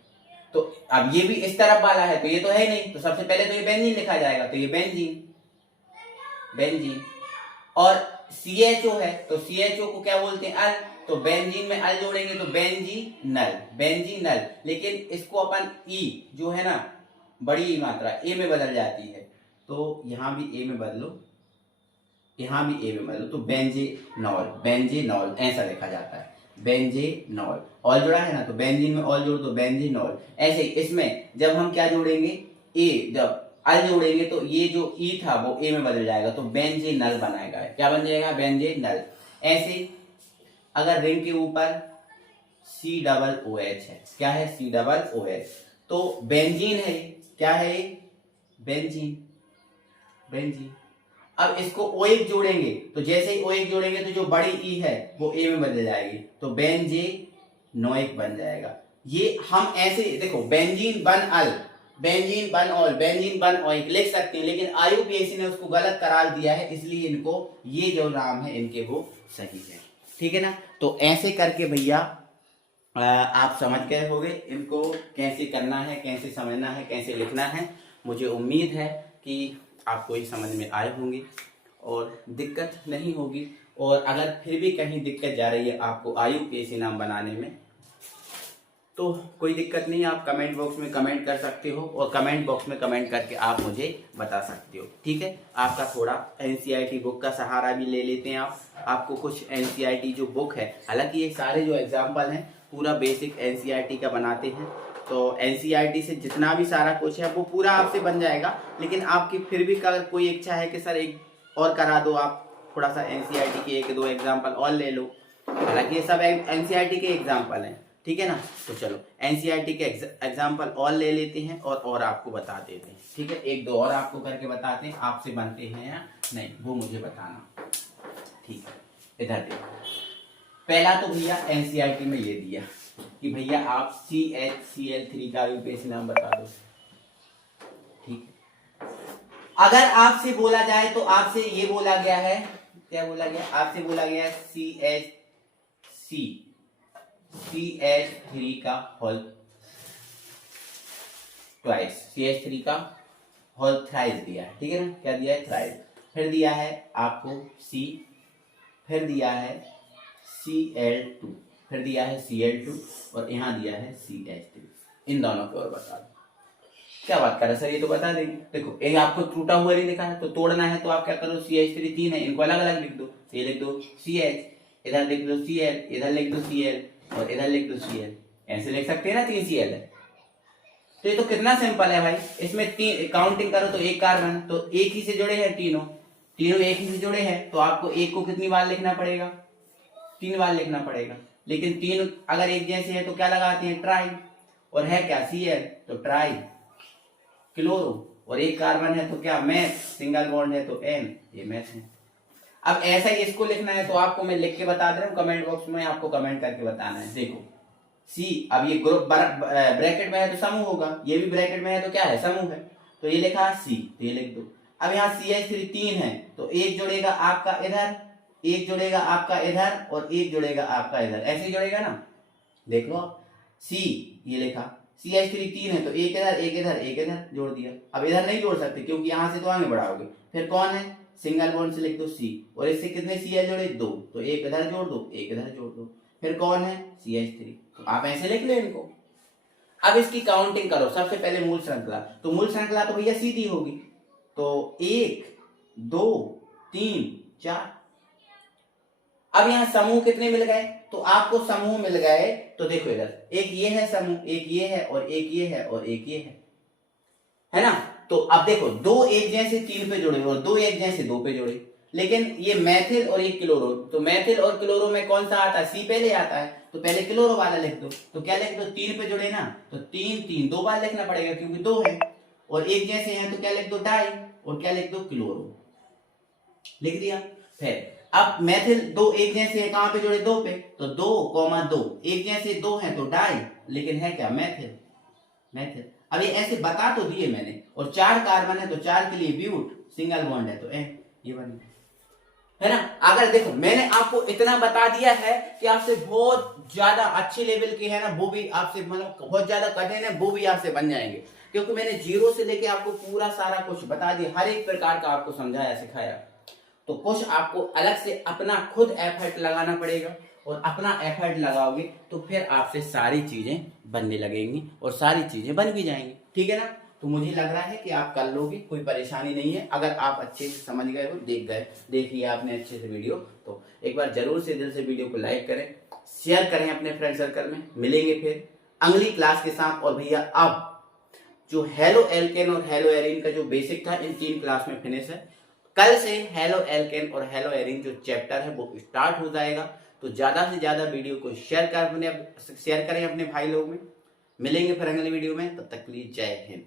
तो अब ये भी इस तरफ वाला है, तो ये तो है नहीं, तो सबसे पहले तो ये बेंजीन लिखा जाएगा, तो ये बेंजीन, बेंजीन। और CHO है, तो CHO को क्या बोलते हैं? अल, तो बेंजीन में अल जोड़ेंगे तो बेंजीनल, बेंजीनल। लेकिन इसको अपन ई जो है ना बड़ी मात्रा ए में बदल जाती है, तो यहां भी ए में बदलो, यहां भी ए में बदलो, तो बेंजीनॉल, बेंजीनॉल ऐसा लिखा जाता है, बेंजीनॉल। ऑल जोड़ा है ना, तो बेंजीन में ऑल जोड़ दो, बेंजीनॉल। ऐसे इसमें जब हम क्या जोड़ेंगे? ए, जब अल जोड़ेंगे तो ये जो ई था वो ए में बदल जाएगा, तो बेंजीनल बनाएगा। क्या बन जाएगा? बेंजीनल। ऐसे अगर रिंग के ऊपर COOH है, क्या है COOH, तो बेंजीन है, क्या है बेंजीन, बेंजीन। अब इसको OH जोड़ेंगे तो जैसे ही OH जोड़ेंगे तो जो बड़ी E है वो A में बदल जाएगी, तो बेंजेनोइक बन जाएगा। ये हम ऐसे देखो बेंजीन बन अल, बेंजीन बन ऑल, बेंजीन बन ओइक लिख सकते हैं, लेकिन IUPAC ने उसको गलत करार दिया है, इसलिए इनको ये जो नाम है इनके वो सही है, ठीक है ना। तो ऐसे करके भैया आप समझ गए होंगे इनको कैसे करना है, कैसे समझना है, कैसे लिखना है। मुझे उम्मीद है कि आपको ये समझ में आए होंगे और दिक्कत नहीं होगी। और अगर फिर भी कहीं दिक्कत जा रही है आपको IUPAC नाम बनाने में, तो कोई दिक्कत नहीं, आप कमेंट बॉक्स में कमेंट कर सकते हो और कमेंट बॉक्स में कमेंट करके आप मुझे बता सकते हो, ठीक है। आपका थोड़ा NCERT बुक का सहारा भी ले लेते हैं आप। आपको कुछ NCERT जो बुक है, हालांकि ये सारे जो एग्जाम्पल हैं पूरा बेसिक NCERT का बनाते हैं, तो NCERT से जितना भी सारा कुछ है वो पूरा आपसे बन जाएगा। लेकिन आपकी फिर भी अगर कोई इच्छा है कि सर एक और करा दो, आप थोड़ा सा NCERT के 1-2 एग्जाम्पल और ले लो, हालांकि ये सब NCERT के एग्जाम्पल हैं, ठीक है ना। तो चलो NCERT के एग्जाम्पल और ले लेते हैं और आपको बता देते हैं, ठीक है। 1-2 और आपको करके बताते हैं, आपसे बनते हैं या नहीं वो मुझे बताना, ठीक है। इधर देखो, पहला तो भैया NCERT में ये दिया कि भैया आप CHCl3 का IUPAC नाम बता दो, ठीक है। अगर आपसे बोला जाए तो आपसे ये बोला गया है, क्या बोला गया, आपसे बोला गया है CH3 का होल ट्वाइस, CH3 का होल थ्राइस दिया है, ठीक है ना। क्या दिया है, थ्राइस। फिर दिया है आपको C, फिर दिया है Cl2, फिर दिया है Cl2 और यहाँ दिया है CH3। इन दोनों के और बता दो। क्या बात कर रहे सर, ये तो बता देंगे। देखो ये आपको टूटा हुआ नहीं लिखा है, तो तोड़ना है तो आप क्या करो, CH3 3 है, इनको अलग अलग लिख दो। ये लिख दो CH, इधर लिख दो Cl, इधर लिख दो Cl और इधर लिख दो Cl। ऐसे लिख सकते हैं ना, 3 Cl है। तो ये तो कितना सिंपल है भाई, इसमें 3 काउंटिंग करो तो 1 कार्बन, तो एक ही से जुड़े हैं तीनों एक ही से जुड़े हैं, तो आपको एक को कितनी बार लिखना पड़ेगा, 3 बार लिखना पड़ेगा। लेकिन 3 अगर एक जैसे है तो क्या लगाते हैं, ट्राई, और है क्या Cl, तो ट्राई क्लोरो, और एक कार्बन है तो क्या मैथ, सिंगल बॉन्ड है तो N, ये मैथ है। अब ऐसा ही इसको लिखना है, तो आपको मैं लिख के बता दे रहा हूँ, कमेंट बॉक्स में आपको कमेंट करके बताना है। देखो C, अब ये ग्रुप ब्रैकेट में है तो समूह होगा, ये भी ब्रैकेट में है तो क्या है, समूह है, तो ये लिखा C, तो ये लिख दो। अब यहाँ CH3 3 है, तो एक जुड़ेगा आपका इधर, एक जुड़ेगा आपका इधर और एक जुड़ेगा आपका इधर, ऐसे जुड़ेगा ना। देख लो C, ये लिखा CH3 3 है तो एक इधर एक इधर एक इधर जोड़ दिया। अब इधर नहीं जोड़ सकते क्योंकि यहाँ से तो आगे बढ़ाओगे। फिर कौन है, सिंगल बॉन्ड से लिख दो C, और इससे कितने Cl जोड़े, 2, तो एक इधर जोड़ दो एक इधर जोड़ दो। फिर कौन है, CH3, तो आप ऐसे लिख लो इनको। अब इसकी काउंटिंग करो, सबसे पहले मूल श्रृंखला, तो मूल श्रृंखला तो भैया सीधी होगी, तो 1 2 3 4। अब यहाँ समूह कितने मिल गए, तो आपको समूह मिल गए, तो देखो इधर एक ये है समूह, एक ये है और एक ये है और एक ये है ना। तो अब देखो 2 एक जैसे 3 पे जुड़े और 2 एक जैसे 2 पे जुड़े, लेकिन ये मैथिल और ये क्लोरो, तो मैथिल और क्लोरो में कौन सा आता है, C पहले आता है, तो पहले क्लोरो वाला लिख दो। तो क्या लिख दो, 3 पे जुड़े ना, तो 3 3 2 बार लिखना पड़ेगा क्योंकि 2 है, और एक जैसे हैं तो क्या लिख दो, डाई, और क्या लिख दो, क्लोरो, लिख दिया। फिर अब मैथिल 2 एक जैसे है, कहां पे जुड़े, 2 पे, तो 2, 2 एक जैसे 2 है तो डाई, लेकिन है क्या, मैथिल, मैथिल। अब ये ऐसे बता तो दिए मैंने, और 4 कार्बन है तो 4 के लिए ब्यूट, सिंगल बॉन्ड है तो N, ये बन है ना। अगर देखो मैंने आपको इतना बता दिया है कि आपसे बहुत ज्यादा अच्छे लेवल के है ना, वो भी आपसे मतलब बहुत ज्यादा कठिन है, वो भी आपसे बन जाएंगे, क्योंकि मैंने 0 से लेके आपको पूरा सारा कुछ बता दिया, हर एक प्रकार का आपको समझाया सिखाया। तो कुछ आपको अलग से अपना खुद एफर्ट लगाना पड़ेगा, और अपना एफर्ट लगाओगे तो फिर आपसे सारी चीजें बनने लगेंगी और सारी चीजें बन भी जाएंगी, ठीक है ना। तो मुझे लग रहा है कि आप कर लोगे, कोई परेशानी नहीं है। अगर आप अच्छे से समझ गए हो, देख लिया आपने अच्छे से वीडियो, तो एक बार जरूर से दिल से वीडियो को लाइक करें, शेयर करें अपने फ्रेंड सर्कल में। मिलेंगे फिर अगली क्लास के साथ। और भैया अब जो हेलो एल्केन और हेलो एरीन का जो बेसिक था, इन 3 क्लास में फिनिश है। कल से हेलो एल्केन और हेलो एरिन जो चैप्टर है वो स्टार्ट हो जाएगा। तो ज्यादा से ज्यादा वीडियो को शेयर करें अपने भाई लोग में। मिलेंगे फिर अगले वीडियो में, तब तक के लिए जय हिंद।